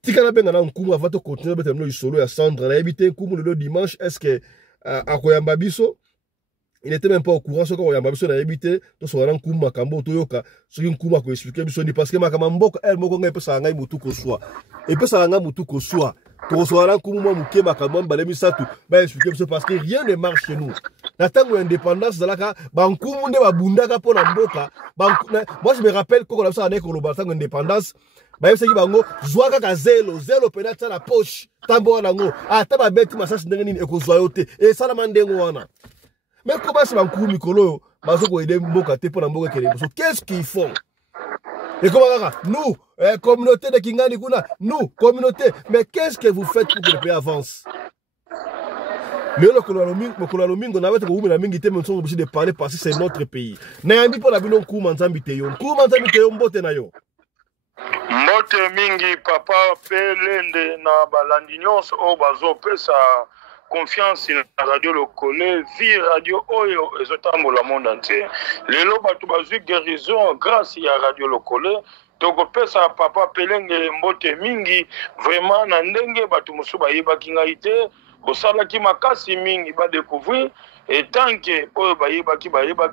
Tika na benga na nkumu avant de continuer betemno isolo ya Sandra na habité nkumu le dimanche est-ce que akoyamba biso il n'était même pas au courant ce koyamba biso na habité to so wana nkumu makambo to yoka so nkumu ko expliquer biso ni parce que makama mboko elle moko ngai pesa ngai mutu ko swa et pesa ngai mutu ko swa to so wana nkumu mo muke makambo mbale misatu ba expliquer biso parce que rien ne marche chez nous. La tango indépendance zalaka bankumu nde babundaka pona mboka moi je me rappelle quand on a ça avec le tango indépendance ba yebisaki bango zwa kaka zelo pena tsa na poche tambo wana ngo ata ba beti masasi ndenge nini ekozwa yo te e sala mandengo wana mais comment c'est bankumu mikolo bazo ko aider mboka te pona mboka kele so qu'est-ce qu'ils font et comment kaka nous communauté de Kingani kuna nous communauté mais qu'est-ce que vous faites pour que le pays avance? Le Lomingo n'avait pas mingi te, mais nous obligés de parler parce que c'est notre pays. N'ayami pour la bino kuma nzambi te yo. Kuma nzambi te yo mbote na yo. Mbote mingi papa pelende na balandi nyonso o bazo pesa confiance na radio lokole vi radio oyo ezotambola monde entier. Lelo batu bazwi guérison grâce ya radio lokole. Donc pesa papa pelenge mbote mingi vraiment na ndenge batu musu bayebaki ngai te. Osalaki makasi mingi ba découvrir et tant que oyo bayebaki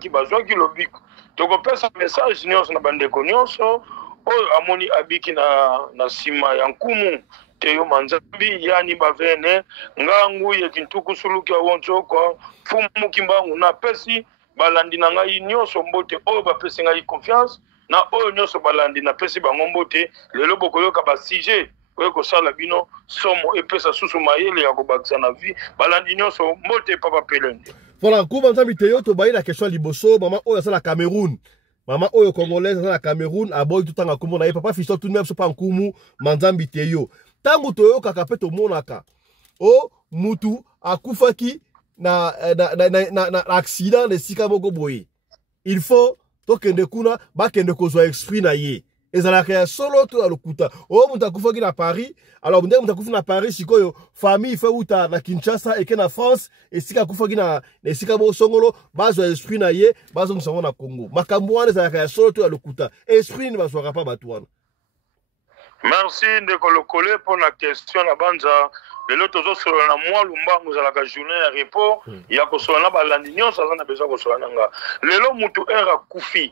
bazwaki lobiko tokopesa message nyonso na bandeko nyonso oyo amoni abiki na sima ya nkumu teyo manzambi yani bavene ngangu ye kintuku suluki awonchoko fumu kimbangu na pesi balandi na ngai nyonso mbote oyo bapesi ngai confiance na oyo nyonso balandi na pesi bango mbote lelo bokoyoka ba sujet oyo kosala bino somo epesa susu mayele ya kobakisa na vie balandi nyonso mbote papa pelende. Voilà, kuba nzambi te yo to bayi la question liboso mama oyo asala Cameroun. Mama oyo congolaise asala Cameroun aboyi tutanga kumu na ye papa fiso tout même so pa nkumu manzambi te yo. Tangu to yo kaka pe to monaka. O mutu akufaki na accident de sika moko boye. Il faut to kende kuna ba kende kozwa esprit na ye. Ezalaka ya solo to alokuta o mutu akufaki na Paris alors ndenge mutu akufi na Paris sikoyo famille fait uta na Kinshasa et que na France et sika akufaki na sika bo songolo bazwa esprit na ye bazonga songo na Congo makambo wana ezalaka ya solo to alokuta esprit ne bazwaka pa batu wana. Merci ndeko lokole pour la question na banza lelo tozo solo na mwa lumbango ezalaka journée ya repos ya kosola na balandi nyonso azana besoin kosola nanga lelo mutu era kufi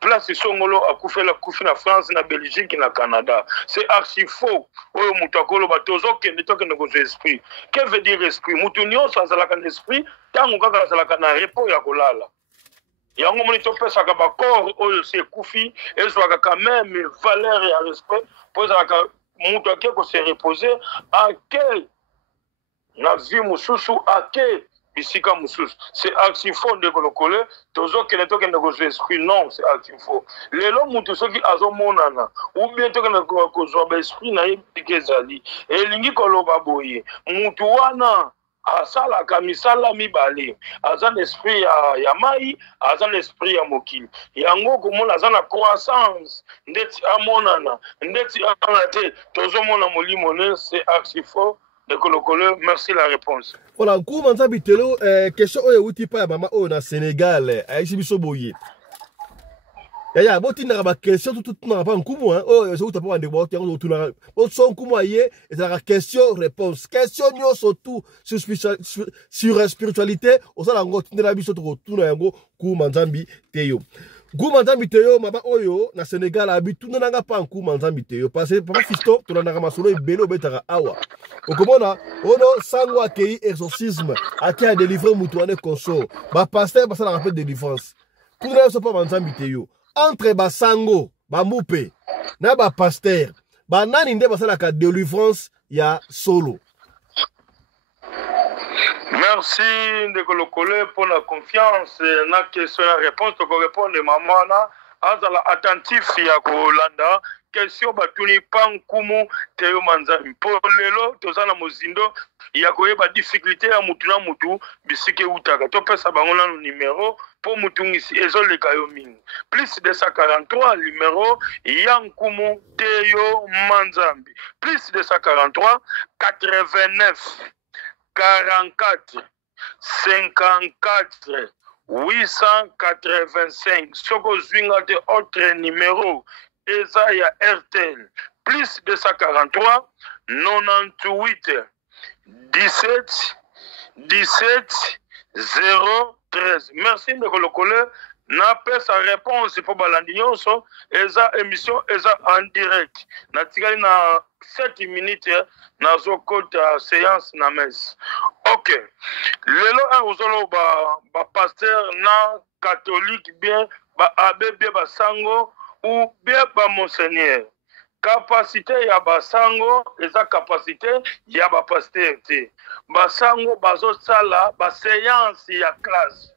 place songolo akufela kufi na France na Belgique na Canada c'est archi faux oyo mutu akolo batozo kende tokende ko esprit que veut dire esprit mutu nyonso azalaka na esprit tango kaka azalaka na repos ya kolala yango moni topesa ka ba corps oyo c'est kufi ezwaka quand même valeur ya respect pozaka mutu akeko se reposer à quel na vie mususu ake bisika mususu c'est actifo de kolokole tozo kene to kene ko esprit non c'est actifo lelo mutu soki azomonana ou bien to kene ko zo ba esprit na yekezali elingi koloba boye mutu wana asala kamisala mibale azan esprit ya mai azan esprit ya mokili yango komona azana croissance ndeti amonana ndeti anate tozo mona molimo ne c'est actifo ndeko lokolo merci la réponse. Voilà, nkumu nzambi telo question oyo euti pa ya mama oyo na Sénégal ayisi biso boye. Yaya botindaka ba question tout na pa nkumu oyo so utapa ndeko ba otiango tuna so nkumu aye ezala question réponse. Question nyonso tout sur spiritualité osala ngo tindela biso to tuna yango nkumu nzambi teyo. Nkumu nzambi teyo mama oyo na Sénégal abi tuna nanga pa nkumu nzambi teyo parce que papa Fiston to na masolo ebele obetaka awa. Okomona ono sango akei exorcisme aki a délivrer mutu ane consort. Ba pasteur basala rappel délivrance. Tuna so pa nzambi teyo. Entre basango, bamupe, na ba pasteur, ba nani nde basalaka délivrance ya solo. Merci ndeko lokole pour la confiance na question la réponse to répondre maman na azala attentif ya kolanda question batuni pankumu teyo manzambi pour lelo tozana mozindo ya koyeba difficulté ya mutu na mutu bisike utaka to pesa bango na numéro pour mutungisi ezoleka yo mingi plus de 143 numéro ya nkumu teyo manzambi plus de 143 89 44 54 885 soko zwinga de autre numéro eza ya RTL plus 243 98 17 17 013. Merci de kolokole na pesa réponse pour balandi nyonso eza émission eza en direct na tikali na 7 minutes na zokota séance na messe. OK. Lelo un ozolo ba pasteur na catholique bien ba abbé bien ba sango ou bien ba monseigneur. Capacité ya basango eza capacité ya ba pasteur te. Basango bazo sala ba séance ya classe.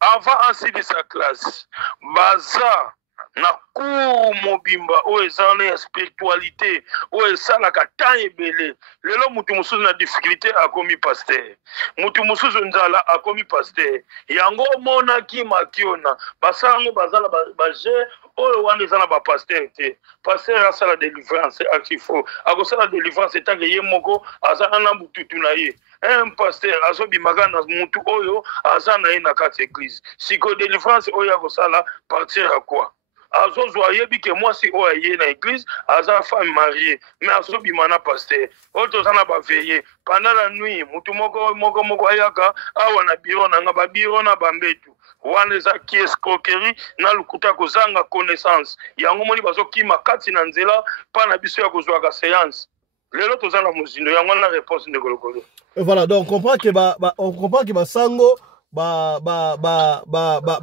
Avant ainsi de sa classe, baza na cour mobimba o ezana ya spiritualité o esala ka temps ebele lelo mutu mususu na difficulté akomi pasteur mutu mususu nzala akomi pasteur yango mona ki makiona basango bazala baje o wana ezana ba pasteur te pasteur asala délivrance akifo akosala délivrance etange ye moko azana na mututu na ye un pasteur azobimaka na mutu oyo azana ye na kati église siko délivrance oyo akosala partir à quoi azozwa yebi ke mwasi oyo aye na église aza femme mariée mais azobima na pasteur oyo tozana baveille pendant la nuit mutu moko ayaka awa na biro nanga babiro na bambetu wana eza ki escroquerie na lukuta kozanga connaissance yango moni bazokima kati na nzela mpa na biso ya kozwaka séance lelo tozana mozindo yango na réponse ndeko lokolo. Voilà, donc on comprend que basango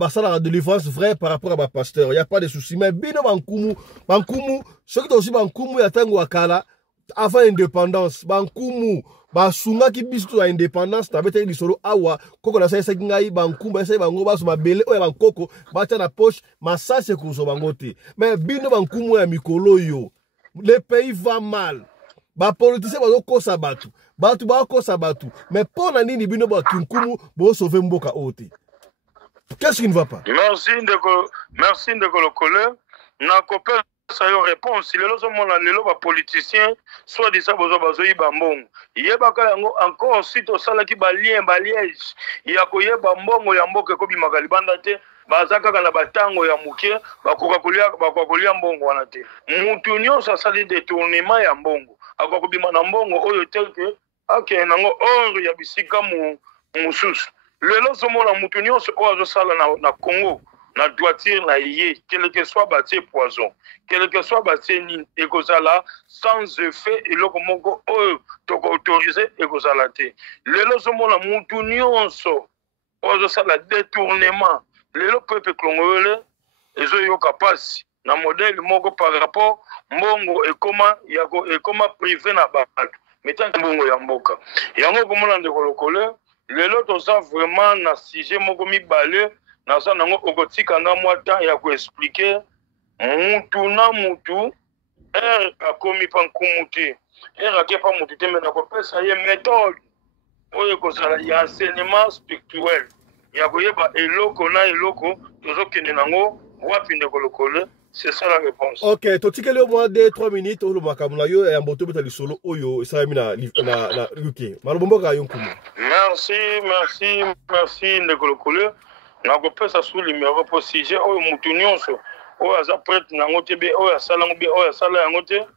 ça la délivrance vraie par rapport à ma pasteur. Il n'y a pas de souci. Mais bino bankumu, ce qui est aussi bankumu ya tango akala avant indépendance, bankumu basunga ki biso ya indépendance tabete ni solo awa koko na sasa ngai bankumu sasa bango baso mabele oya bankoko bacha na poche masase kuzo bangote. Mais bino bankumu ya mikolo yo. Le pays va mal. Ba politicien bazo kosa batu. Batu ba kosa batu. Mais pour la nini bino ba kinkumu bo sauver mboka ote. Qu'est-ce qui ne va pas? Merci ndeko lokole. Na kopel sa yo réponse lelo so mona lelo ba politicien soit dit ça bazo yiba mbongo. Yebaka yango encore si to sala ki ba liège. Ya koyeba mbongo ya mboka ko bimaka libanda te. Bazaka kana batango ya muke bakoka kolia mbongo wana te. Mutu nyonso asali détournement ya mbongo. Akokobima na mbongo oyo telke ake nango or ya bisika mususu lelo somona mutu nyonso oyo azosala na Congo na droiture na ye quel que soit batie poison quel que soit batie nini ekozala sans effet eloko moko oyo toko autorisé ekozala te lelo somona mutu nyonso oyo azosala détournement lelo peuple congolais ezoyoka pasi na modèle moko par rapport mbongo ekoma privé na bato metangi mbongo ya mboka yango komona ndeko lokole lelo toza vraiment na sujet moko mibale na sa nango okotika nga mwa temps ya koexpliquer mutu na mutu akomi pa nkumu te ake pa mutu te me na kopesa ye méthode oyo ekozala ya enseignement spirituel ya koyeba eloko na eloko tozokende nango wapi ndeko lokole C'est ça la réponse. Ok, totikeli au moins 2-3 minutes au makamuna yo et amboto betali solo oyo esalami na UK. Malobomboka yo nkumu. Merci Ndekolokole. Nakopesa sous numéro pour sujet oyo mutu nyonso oyo aza prêtre nango te be oyo asala ngo be oyo asala yango te.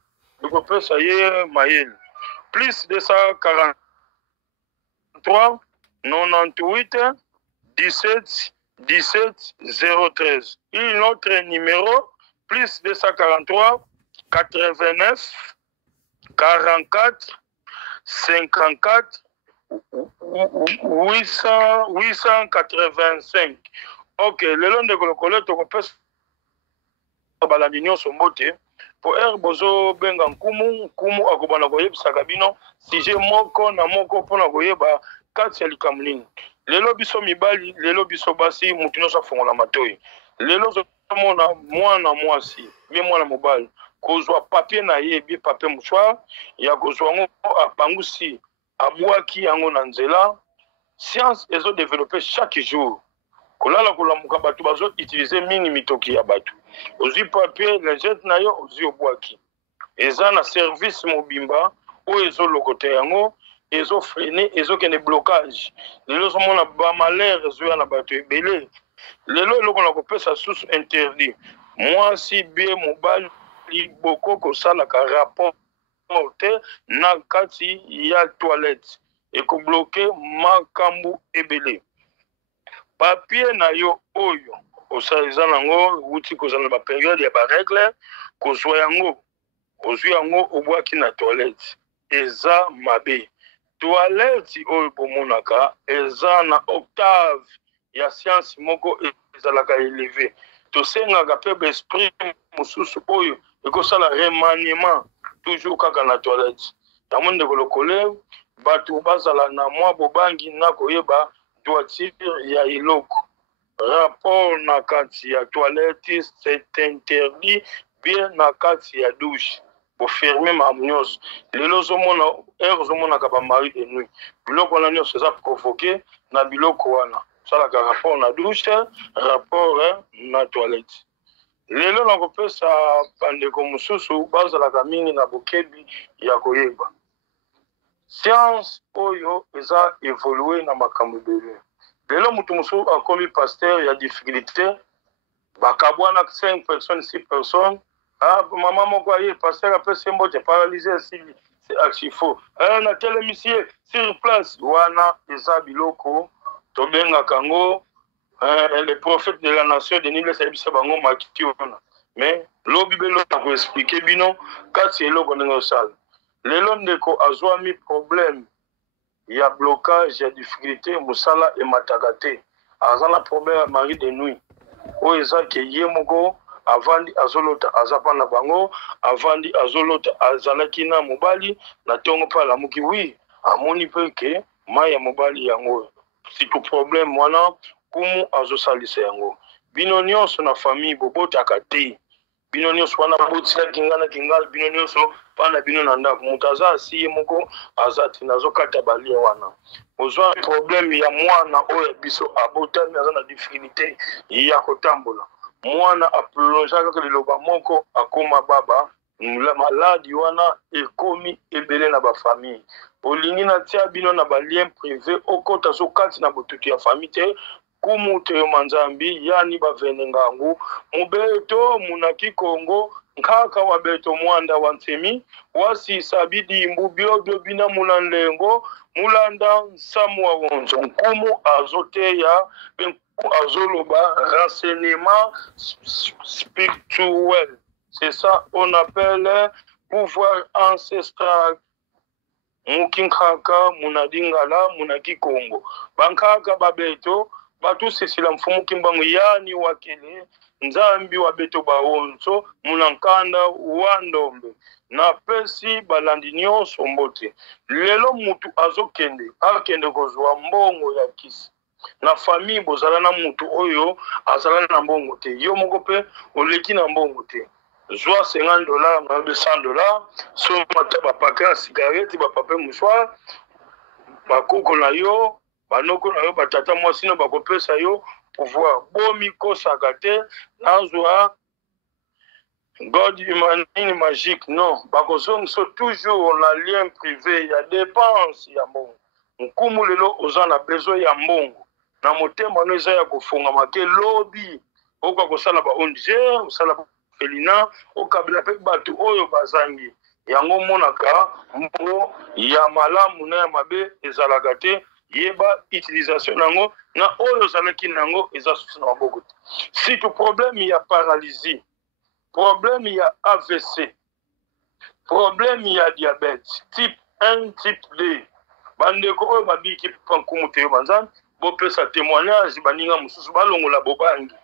Nakopesa ye mayele. Plus 243 98 17 17 013. Une autre numéro plus 243 89 44 54 885. Ok, le long de Kolokole, tu peux balandinyo sombote pour bozo benga nkumu akobana koyebisa kabino sije moko na moko pona koyeba kati ya likamlini. Lelo biso mibali, lelo biso basi mutu nyonso afongola matoi. Lelo mona mwana mwasi, bien mwana mobali, kozwa papier na ye, bien papier mouchoir, ya kozwa ngo apangusi, abwaki yango na nzela. Science ezo développer chaque jour. Kolala kolamuka batu bazo utiliser mingi mitoki ya batu. Ozwi papier, lingette na yo, ozwi obwaki. Eza na service mobimba, o ezo lokote yango, ezo freiner, ezo kene blocage. Lelo somona ba malheur ezo ya na batu ebele. Lelo eloko na kopesa source interdit. Moi si bien mobali boko kosalaka rapport te na kati ya toilette. Eko bloqué makambu ebele. Papier na yo oyo osaliza nango wuti kozala ba période ya ba règle kozwa yango ozwi yango obwaki na toilette eza mabe. Toilette oyo bomonaka eza na octave ya science moko ezalaka élevé. Tosengaka pe esprit mosusu oyo ekosala remaniement toujours kaka na toilette. Yango Ndekolokole batu bazala na mwa bobangi na koyeba doiture ya iloko. Rapport na kati ya toilette c'est interdit bien na kati ya douche. Pour fermer ma nyonso. Lelo zomona zomona ka ba mari de nuit. Biloko wana nyonso eza provoqué na biloko wana. Salaka rapport na douche, rapport na toilette. Lelo na kopesa bandeko mosusu bazalaka mingi na bokebi ya koyeba. Science oyo eza évolué na makambo ebele. Lelo mutu mosusu akomi pasteur ya difficulté, bakabwana 5 personnes, 6 personnes. Ah, maman moko aye pasteur après sembo te paralysé c'est archifo. Na tel monsieur sur place wana eza biloko to benga kango les prophètes de la nation de Nile sabisa bango makiti wana. Mais lobi belo na ko expliquer bino kati eloko ndenge sala. Lelo ndeko azwami problème ya blocage ya difficulté musala e matakate. Azala problème ya mari de nuit. O eza ke ye moko avandi azolota azapa na bango, avandi azolota azalaki na mobali na tongo pala muki oui amoni pe ke maya mobali yango siku problème wana kumu azosalisa yango. Bino nyonso na famille bobotaka te. Bino nyonso wana botsila kingana bino nyonso pana bino na ndako mutaza asi moko azati nazokata balie wana. Ozwa problème ya mwana oyo biso abotami azana difficulté ya kotambola. Mwana aplongeaka ke liloba moko akoma baba la maladi wana ekomi ebele na ba famille. Olingi na tia bino na ba lien privé okota so kati na botutu ya famille te kumu te manzambi yani ba venengangu mubeto munaki Kongo nkaka wa beto mwanda wa ntemi wasi sabidi mbubio bina mulandengo mulanda samu wa wonzo kumu azoteya azoloba renseignement spirituel. C'est ça on appelle pouvoir ancestral. Mukinkaka munadingala munaki Kongo. Bankaka babeto batu sisila mfumu kimbangu yani wakele nzambi wa beto baonzo munankanda wandombe na pesi balandi nyonso mbote. Lelo mutu azokende akende kozwa mbongo ya kisi. Na famille bozala na mutu oyo azala na mbongo te. Yo moko pe oleki na mbongo te. Zwa $50 na $100 so mata bapaka cigarette bapape mouchoir bakoko na yo banoko na yo batata mwasi no bakopesa yo pouvoir bomi kosaka te nazwa God humanine magique, non. Bakozong so toujours on a lien privé, il y a dépenses, il y a bon. Nkumu lelo ozana besoin ya mbongo. Na motema no eza ya kofunga make lobby. Oka kosala ba ONG, osala ba felina, okabila pe batu oyo bazangi. Yango monaka mbongo ya malamu na ya mabe ezalaka te. Yeba utilisation nango na oyo zalaki nango eza susi na maboko. Si tu problème il y a paralysie. Problème, il y a AVC. Problème, il y a diabète. Type 1, type 2. Bandeko oyo babiki pankumu te banzan, bo pesa témoignage baninga mususu balongola bobangi.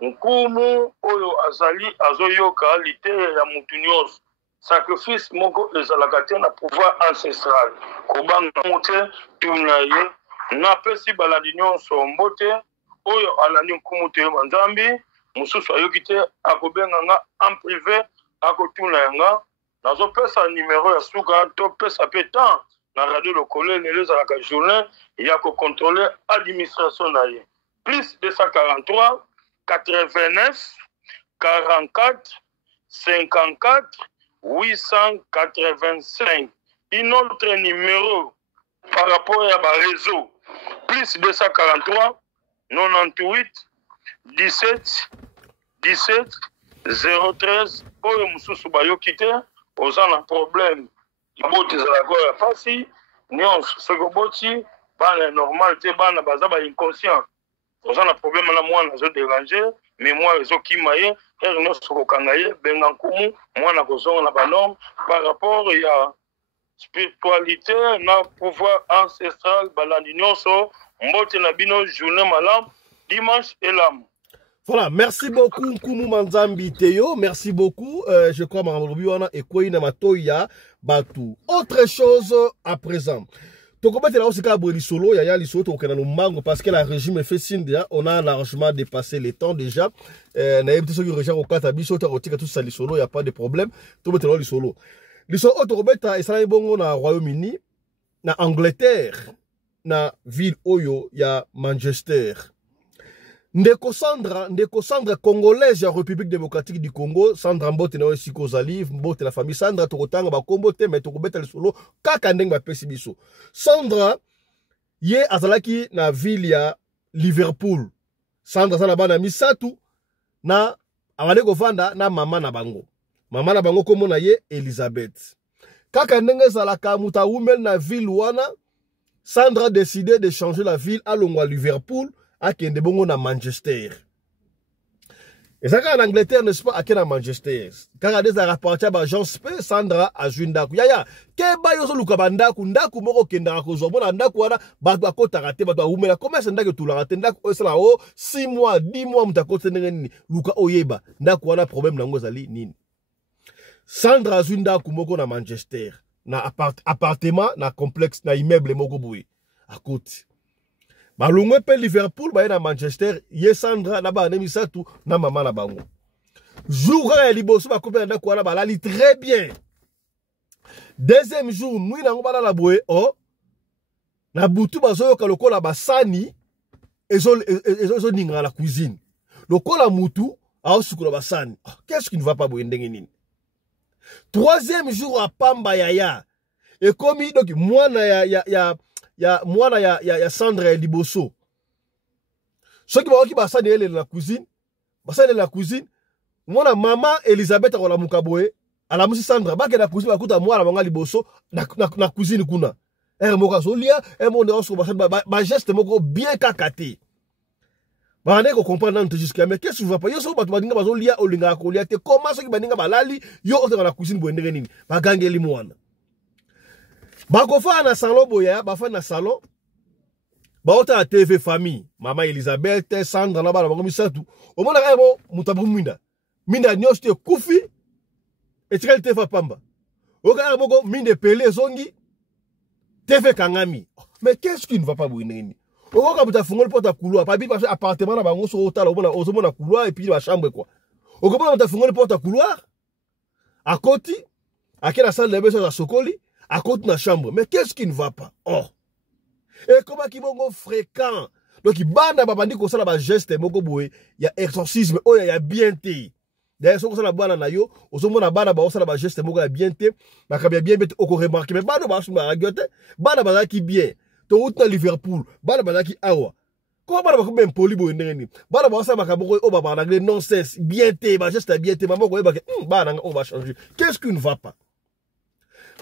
Nkumu oyo azali azoyoka lite ya mutu nyonso. Sacrifice moko ezalaka te na pouvoir ancestral. Kobanga mote tuna ye na pesi balandi nyonso mbote oyo alani nkumu te banzambi. Mususu ayoki te akobenga nga en privé akotuna yanga nazopesa numéro ya suka to pesa pe temps na radio lokole lelo ezalaka journée ya kocontrôler administration na ye plus 243 89 44 54 885 un autre numéro par rapport à ba réseau plus 243 98 17 013 oyo mususu bayoki te oza na problème bote ezalaka ya pasi nyonso soki oboti bana normal te bana baza ba inconscient oza na problème na mwana azoderange mémoire ezokima ye ere nyonso kokanga ye benga nkumu mwana kozonga na banorme par rapport ya spiritualité na pouvoir ancestral balandi nyonso mbote na bino journée malamu dimanche elamu. Voilà, merci beaucoup Nkumu Manzambi Teyo, merci beaucoup. Je crois Maramolobiwana et Kouina Matoya Batu. Autre chose à présent. Tokobete là aussi kabri solo, yaya lisolo tokena no mango parce que la régime fait signe déjà, on a largement dépassé les temps déjà. Na yebti so régime au kata biso ta otika tout ça lisolo, y a pas de problème. Tokobete là lisolo. Lisolo tokobeta esala bongo na Royaume-Uni, na Angleterre, na ville Oyo ya Manchester. Ndeko Sandra congolaise ya République démocratique du Congo, Sandra Mbote na Siko Zali, Mbote la famille Sandra tokotanga ba kombo te mais tokobeta lisolo kaka ndenge ba pesi biso. Sandra ye azalaki na ville ya Liverpool. Sandra sana bana misatu na awale kovanda na mama na bango. Mama na bango komo na ye Elizabeth. Kaka ndenge zalaka muta umel na ville wana, Sandra a décidé de changer la ville à Longwa Liverpool. Akende bongo na Manchester. Et ça en Angleterre, n'est-ce pas, à Manchester. Car à des rapports à Jean Spé, Sandra a Jundaku. Yaya, keba yoso lukabandaku, ndaku moko kenda ko bona ndaku wana ba ko tarate ba umela comment c'est ndaku tula rate ndaku osala o 6 mois, 10 mois mutako tsenenge nini luka oyeba ndaku wana problème nango zali nini. Sandra a Jundaku moko na Manchester, na appartement na complexe na immeuble moko boui à côté. Balungwe pe Liverpool ba na Manchester ye Sandra na ba nemisatu na mama na bango. Jour ya liboso ba kopela ndako wana balali très bien. Deuxième jour nui na ngobala la boye o na butu bazoyoka lokola basani ezo ninga la cuisine. Lokola mutu aosukula basani. Qu'est-ce qui ne va pas boye ndenge nini? Troisième jour à Pamba Yaya. Et comme donc mwana ya Sandra ya liboso. Ceux qui ba basani elle la cuisine, basani la cuisine. Mwana mama Elizabeth akola mukaboe, ala musi Sandra ba ke na cuisine bakuta mwana banga liboso na cuisine kuna. Moka solia, monde oso ba geste moko bien kakate. Ba ne ko comprendre nan jusqu'à mais qu'est-ce que va pas yo so batu badinga bazolia olinga kolia te comment ceux qui badinga balali yo oto na cuisine boendenge nini ba gangeli mwana. Ba ko fa na salon boya, ba fa na salon. Ba ota na TV famille, mama Elizabeth, Sandra na ba bango misatu. O mona ka mo mutabu mwinda. Minda nyoste kufi etikali TV pamba. O ka moko minde pele zongi TV kangami. Mais qu'est-ce qui ne va pas boendenge? O ka buta fungol porte couloir, pa bi parce appartement na bango so otala o mona couloir et puis la chambre quoi. O ko buta fungol porte couloir à côté, à quelle salle de bain à Sokoli. À côté de la chambre. Mais qu'est-ce qui ne va pas? Oh. Et comment qui est fréquent? Donc, il bande à babandi comme ça, la geste, moko boue. Il y a exorcisme. Oh, il y a bien té. d'ailleurs soko sala bana na yo ozomona bana ba osala ba geste moko ya bien te bakabia bien bete oko remarquer mais bana ba suma radiote bana ba ki bien to uta Liverpool bana ba ki awa ko bana ba ko même poli bo ndenge ni bana ba osala makabo o ba na nonsense bien te ba geste bien te maman ko ba ke bana on va changer qu'est-ce qui ne va pas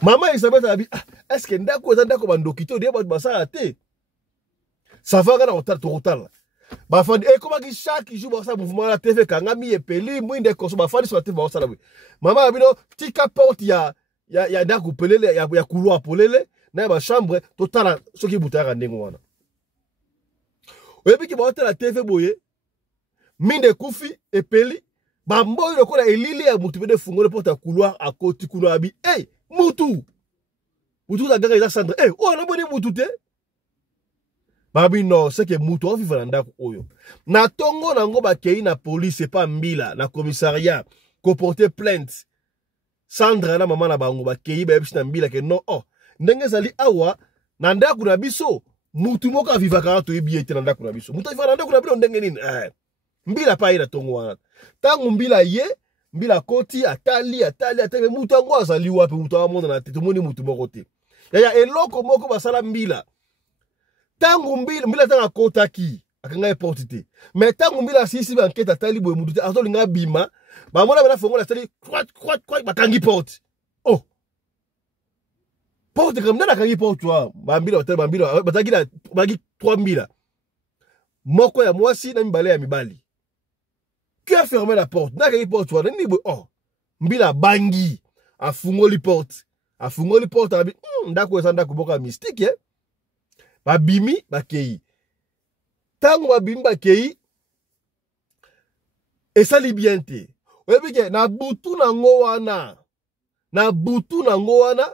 maman Elisabeth a dit est-ce que ndako ndako bandokito de ba ça te ça va kana total ba fandi comment qui chaque jour ba ça mouvement la TV kangami epeli mwinde ko so ba fandi sur la TV ba ça la maman abino tika porte ya ndako pelele ya couloir polele na ba chambre total so ki butaka ndengo wana oyebi ki ba la TV boye minde kufi epeli ba mboyo lokola elili ya mutu bede fungole porte ya couloir à côté couloir abi mutu la gaga eza Sandra oh na boni mutu te babi non c'est que mutu on vivre dans ndako oyo na tongo nango ba kei na police pas mbila na commissariat ko porter plainte Sandra na mama na bango ba kei ba bisi na mbila ke non oh ndenge zali awa na ndako na biso mutu moko aviva ka to ebi ete na ndako na biso mutu aviva na ndako na biso ndenge nini mbila pa ina tongo wana tangu mbila ye mbila koti atali mutu ango azali wapi mutu amonda na tete moni mutu moko te ya eloko moko basala mbila tangu mbila tanga kotaki akanga porte te mais tangu mbila sisi ba enquête atali boye mutu te azolinga bima ba mona bana fongola atali kwat bakangi porte oh porte comme na kangi porte wa ba mbila bataki na bagi 3 mbila moko ya mwasi na mibale ya mibali. Qui a fermé la porte? N'a pas porte. Oh, mbila bangi. A fungoli porte. A fungoli porte. A bi, ndako esanda kuboka mystique, eh? Ba bimi, ba kei. Tango ba bimi, ba kei. Et ça li bien te. Oye, na butu na ngowana. Na butu na ngowana.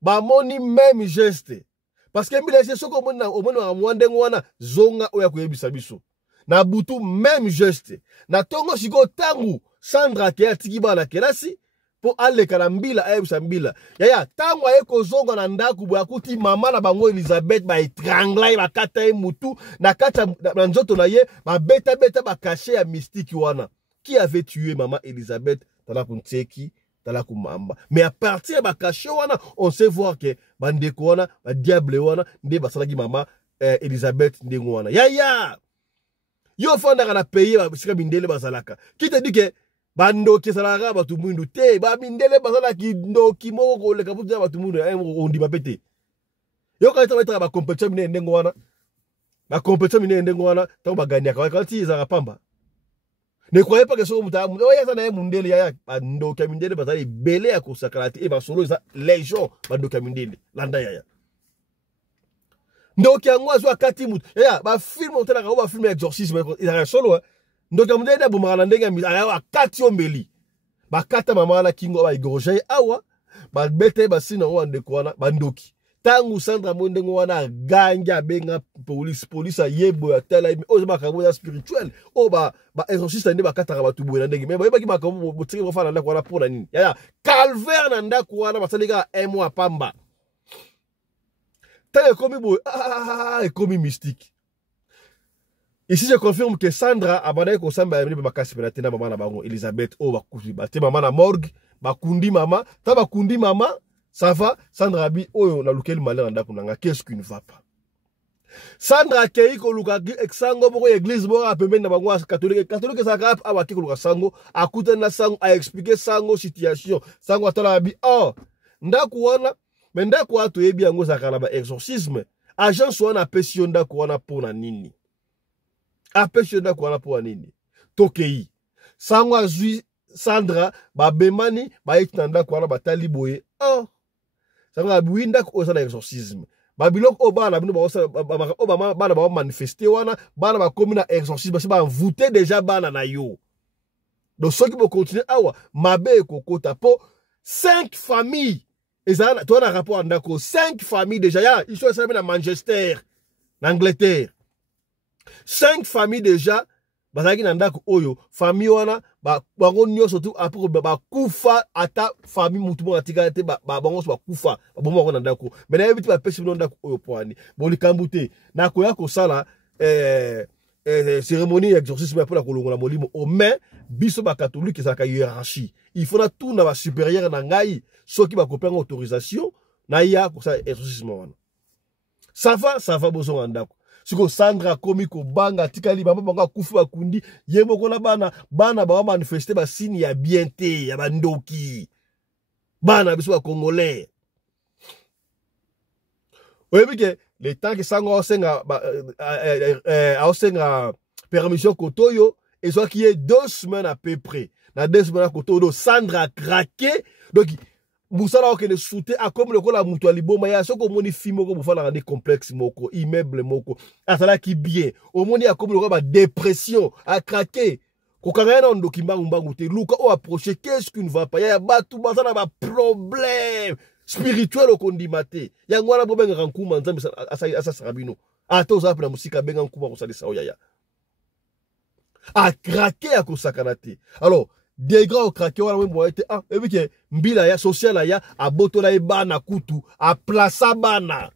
Ba moni même geste. Parce que mbila se soko mona omona mwande ngwana zonga oya kuyebisa biso. Na butu même geste. Na tongo siko tangu Sandra ke atiki bana kelasi po aleka na mbila ayebisa mbila. Yaya tangu ayeko zonga na ndaku bo akuti mama na bango Elizabeth ba etrangla ba kata e mutu na kata na nzoto na ye ba beta ba caché ya mystique wana. Qui avait tué maman Elizabeth tala kunteki tala kumamba. Mais à partir ba caché wana on sait voir que bandeko wana ba diable wana nde basalaki mama Elizabeth ndengo wana. Yaya yo fanda na payer ba sika bindele bazalaka. Qui te dit que bando ki salaka batu mwindu te ba bindele bazala ki ndoki moko le kaputu batu mwindu ondi mapete. Yo ka ita ba competition mine ndengo wana. Ba competition mine ndengo wana tango bagania ka kanti za pamba. Ne croyez pas que so muta oya sana mundele ya bando ka mindele bazali belé ya kosakalati e ba solo za légion bando ka mindele landa yaya. Ndoki yango azwa kati mutu ya ba film otela ka ba film exorcisme ila solo ndoki mundele da bumala ndenge mi aya akati ombeli ba kata mama na kingo ba igorje awa ba bete ba sina o ndeko wana bandoki tangu Sandra mondengo wana ganja benga police yebo ya tala o ba ka boya spirituel o ba exorciste ndi ba kata ba tubu na ndenge me ba ki ba ka botiki ko fana ndako wana pona nini ya calvaire na ndako wana basalika un mois pamba. Tel est comme mystique. Ici, je confirme que Sandra a bandé qu'on s'en va amener ma casse pour la maman na bango Elizabeth oh ba maman na morgue ba kundi mama ta ba kundi mama ça va Sandra bi oh na lukel malheur ndako nanga qu'est-ce qui ne va pas. Sandra kei ko luka exango boko église bo a pembe na bango catholique ça ka a ba ki ko luka sango akuta na sango a expliquer sango situation sango atala bi oh ndako wana mais ndako watu yebi yango zakala ba exorcisme agence wana pesio ndako wana pona nini apesio ndako wana pona nini tokei sango azui Sandra ba bemani ba itina ndako wana batali boye oh sango abui ndako osana exorcisme ba biloko obana bino ba bana ba manifester wana bana ba komi na exorcisme ba envoûter déjà bana na yo donc ceux qui vont continuer awa mabe kokota po 5 familles. Et ça, tu as un rapport en d'accord. 5 familles déjà. Ils sont à Manchester, en Angleterre. 5 familles déjà. Bazaki nandako oyo. Famille wana. Baronyo surtout après kufa ata famille mutumo atika te bango so kufa. Bomo ko nandako. Mais na yebiti ba pesi nandako oyo poani. Boli kambute. Na ko ya ko sala cérémonie d'exorcisme pour la kolongola molimo au mais biso ba catholique ça ka hiérarchie il faut na tout na ba supérieur na ngai ceux qui ba copain autorisation na ya pour ça exorcisme wana ça va bozo ndako siko Sandra komi ko banga tikali bamba banga kufu bakundi yemo kona bana ba manifester ba signe ya bienté ya bandoki bana biso ba congolais oyebi ke le temps que sango osenga permission kotoyo et soit qui est 2 semaines à peu près na 2 semaines kotoyo Sandra a craqué donc musala okene soute a comme le kola mutu aliboma ya soko moni fimo ko bufala ngande complexe moko immeuble moko asala ki bien au moni a comme le ba dépression a craqué ko kanga na ndoki mbangu te luka o approcher qu'est-ce qui ne va pas ya batu bazana ba problème spirituel au kondimate ya ngwana bo benga nkuma nzambe asa sarabino ata oza na musika benga nkuma ko salisa oyaya a craqué à kosakanate alors des grands craqué wana mbo été et puis que mbila ya social ya a botola e bana kutu a placer bana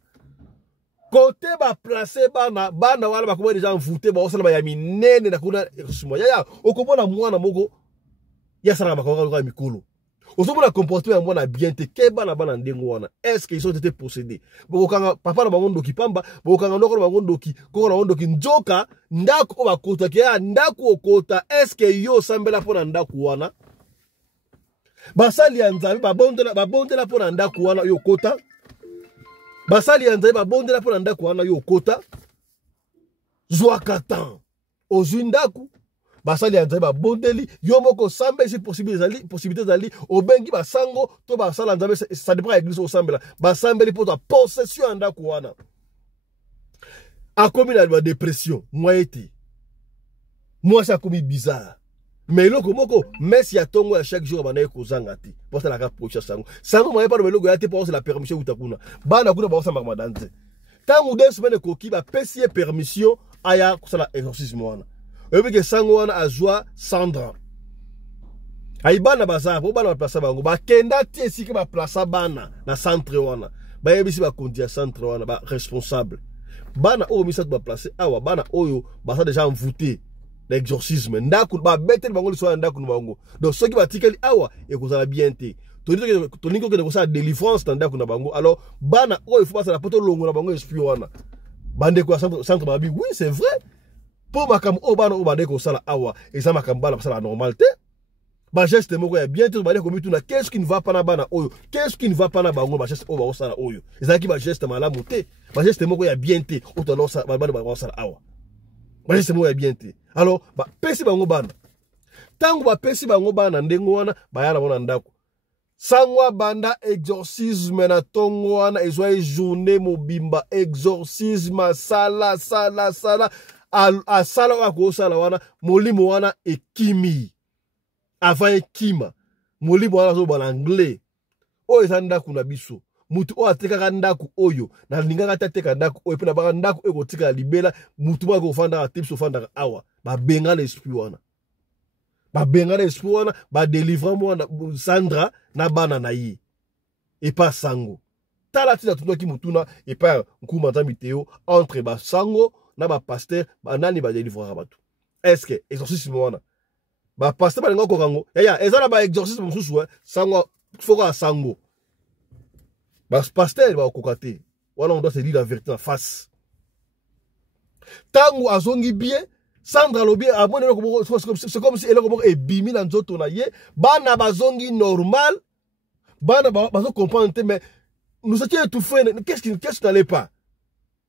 côté ba placer bana wala ba ko déjà envoûté ba osala ba ya minene na kuna simo ya okomona mwana moko ya sala ba ko ka mikolo osomona comportement ya mwana bien te ke bana ndengo wana est-ce qu'ils ont été possédés bokanga papa na bango ndoki pamba bokanga ndoko na bango ndoki koko na ndoki njoka ndako ba kota ke ya ndako okota est-ce que yo sambela pona ndako wana basali ya nzambe babondela pona ndako wana yo kota basali ya nzambe babondela pona ndako wana yo kota zwakatan ozwi ndako basali ya nzambe babondeli yo moko sambe si possibilité zali obengi basango to basala nzambe ça dépend ya église osambela basambeli po ta possession ndako wana akomi na ba dépression moyeti moi ça komi bizarre mais loko moko messi ya tongo ya chaque jour bana ko zanga ti pour ça la ka procha sango moye pas le logo ya te pour la permission utakuna bana kuna ba osamba madanze tangu 2 semaines koki ba pesi permission aya ko sala exorcisme wana ebi ke sango wana azwa Sandra aibana baza po bana placer bango ba kenda ti esika ba placer bana na centre wana ba yebisi ba kondia centre wana ba responsable bana o misa ba placer awa bana oyo ba sa déjà envoûté l'exorcisme ndaku ba betel bango liso ndaku bango donc ceux qui ba tikeli awa e kozala bien te toningo ke ko sa délivrance ndaku na bango alors bana oyo faut pas la poto longo na bango esprit wana bande ko centre ba bi oui c'est vrai pour makam obana obade ko sala awa et ça makam bala sala normalité ba geste moko ya bien tout bade ko mitu na qu'est-ce qui ne va pas na bana oyo qu'est-ce qui ne va pas na bango ba geste oba osala oyo ezaki ba geste malamu te ba geste moko ya bien te otono sa ba sala awa ba geste moko ya bien te alors ba pesi bango bana tangu ba pesi bango bana ndengo wana ba yana bona ndako sangwa banda exorcisme na tongo wana ezwa journée mobimba exorcisme sala asala wako sala wana molimo wana ekimi avant ekima molimo wana zo bana anglais oyo ezanda kuna biso mutu o atekaka ndaku oyo na lingaka tateka ndaku oyo pena baka ndaku eko tika libela mutu mako ofanda tips ofanda awa ba benga l'esprit wana ba délivrer moi Sandra na bana na yi et pas sango tala tina tunaki mutuna et pas nkuma nzambi teo entre ba sango na ba pasteur ba nani ba délivrer bato est-ce que exorcisme wana ba pasteur ba ngoko kango ya ezala ba exorcisme mususu sango foko sango ba pasteur ba kokate wana on doit se dire la vérité en face tangu azongi bien Sandra lobi c'est comme si elle est bimi na nzoto na ye bana bazongi normal bana bazo comprendre mais nous étions étouffés qu'est-ce qui n'allait pas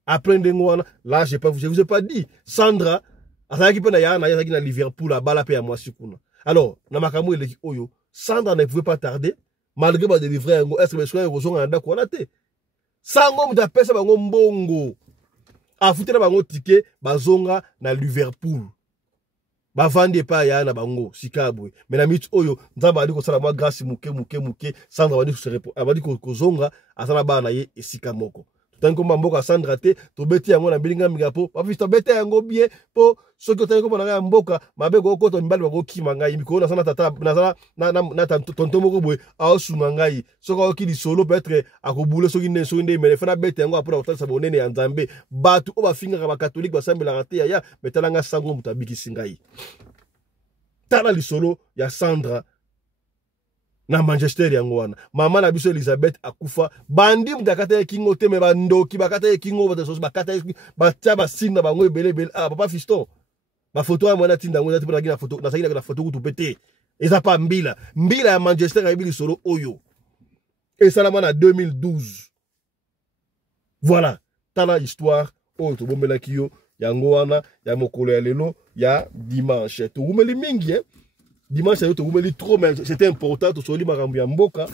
après ndengwana là je vous ai pas dit Sandra azaki pe na ya na Liverpool la bala pe ya mwasi kuna alors na makambo eleki oyo Sandra ne pouvait pas tarder malgré ba délivrer ngo est-ce que besoin rozonga ndako wana te sango muta pesa bango mbongo afutela bango ticket bazonga na Liverpool bavandi pa ya na bango sikabwe mais na mitu oyo nzamba ali ko sala mwa grâce muke Sandra abadi ko zonga asala bana ye esika moko Tant que mboka Sandra te, to beti yango na bilinga migapo, pa to beti yango bien po soki otali ko na mboka, mabe ko ko to mbali ko kima ngai mikolo na sana tata na tonton moko boy a osunga ngai. Soko oki di solo peut-être akobule soki nde mais fana beti yango apura otali sabonene ya Nzambe. Batu o ba finga ba catholique ba sambela raté ya metalanga sango mutabiki singai. Tala li solo ya Sandra na Manchester yango wana. Mama na biso Elizabeth akufa. Bandi mtakata ya kingo te me bandoki bakata ya kingo bakata ya batia basinga bango ebele ah papa fiston. Ba photo ya mwana tinda ngo zatipona na photo na sakina na photo kutu pete. Eza pa mbila ya Manchester ya bili solo oyo. Et ça la na 2012. Voilà, tala histoire oyo to bombela kiyo yango wana ya mokolo ya lelo ya dimanche. To bombeli mingi dimanche to bombeli trop mais c'était important to soli makambo ya mboka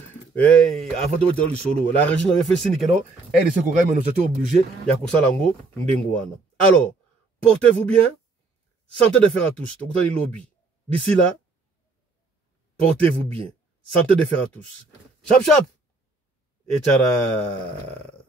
avant de mettre le solo. La région avait fait signe que non, elle se quand même nous étions obligés ya kosala ngo ndengo wana. Alors, portez-vous bien. Santé de fer à tous. To kutali lobby. D'ici là, portez-vous bien. Santé de fer à tous. Chap chap. Et tchara.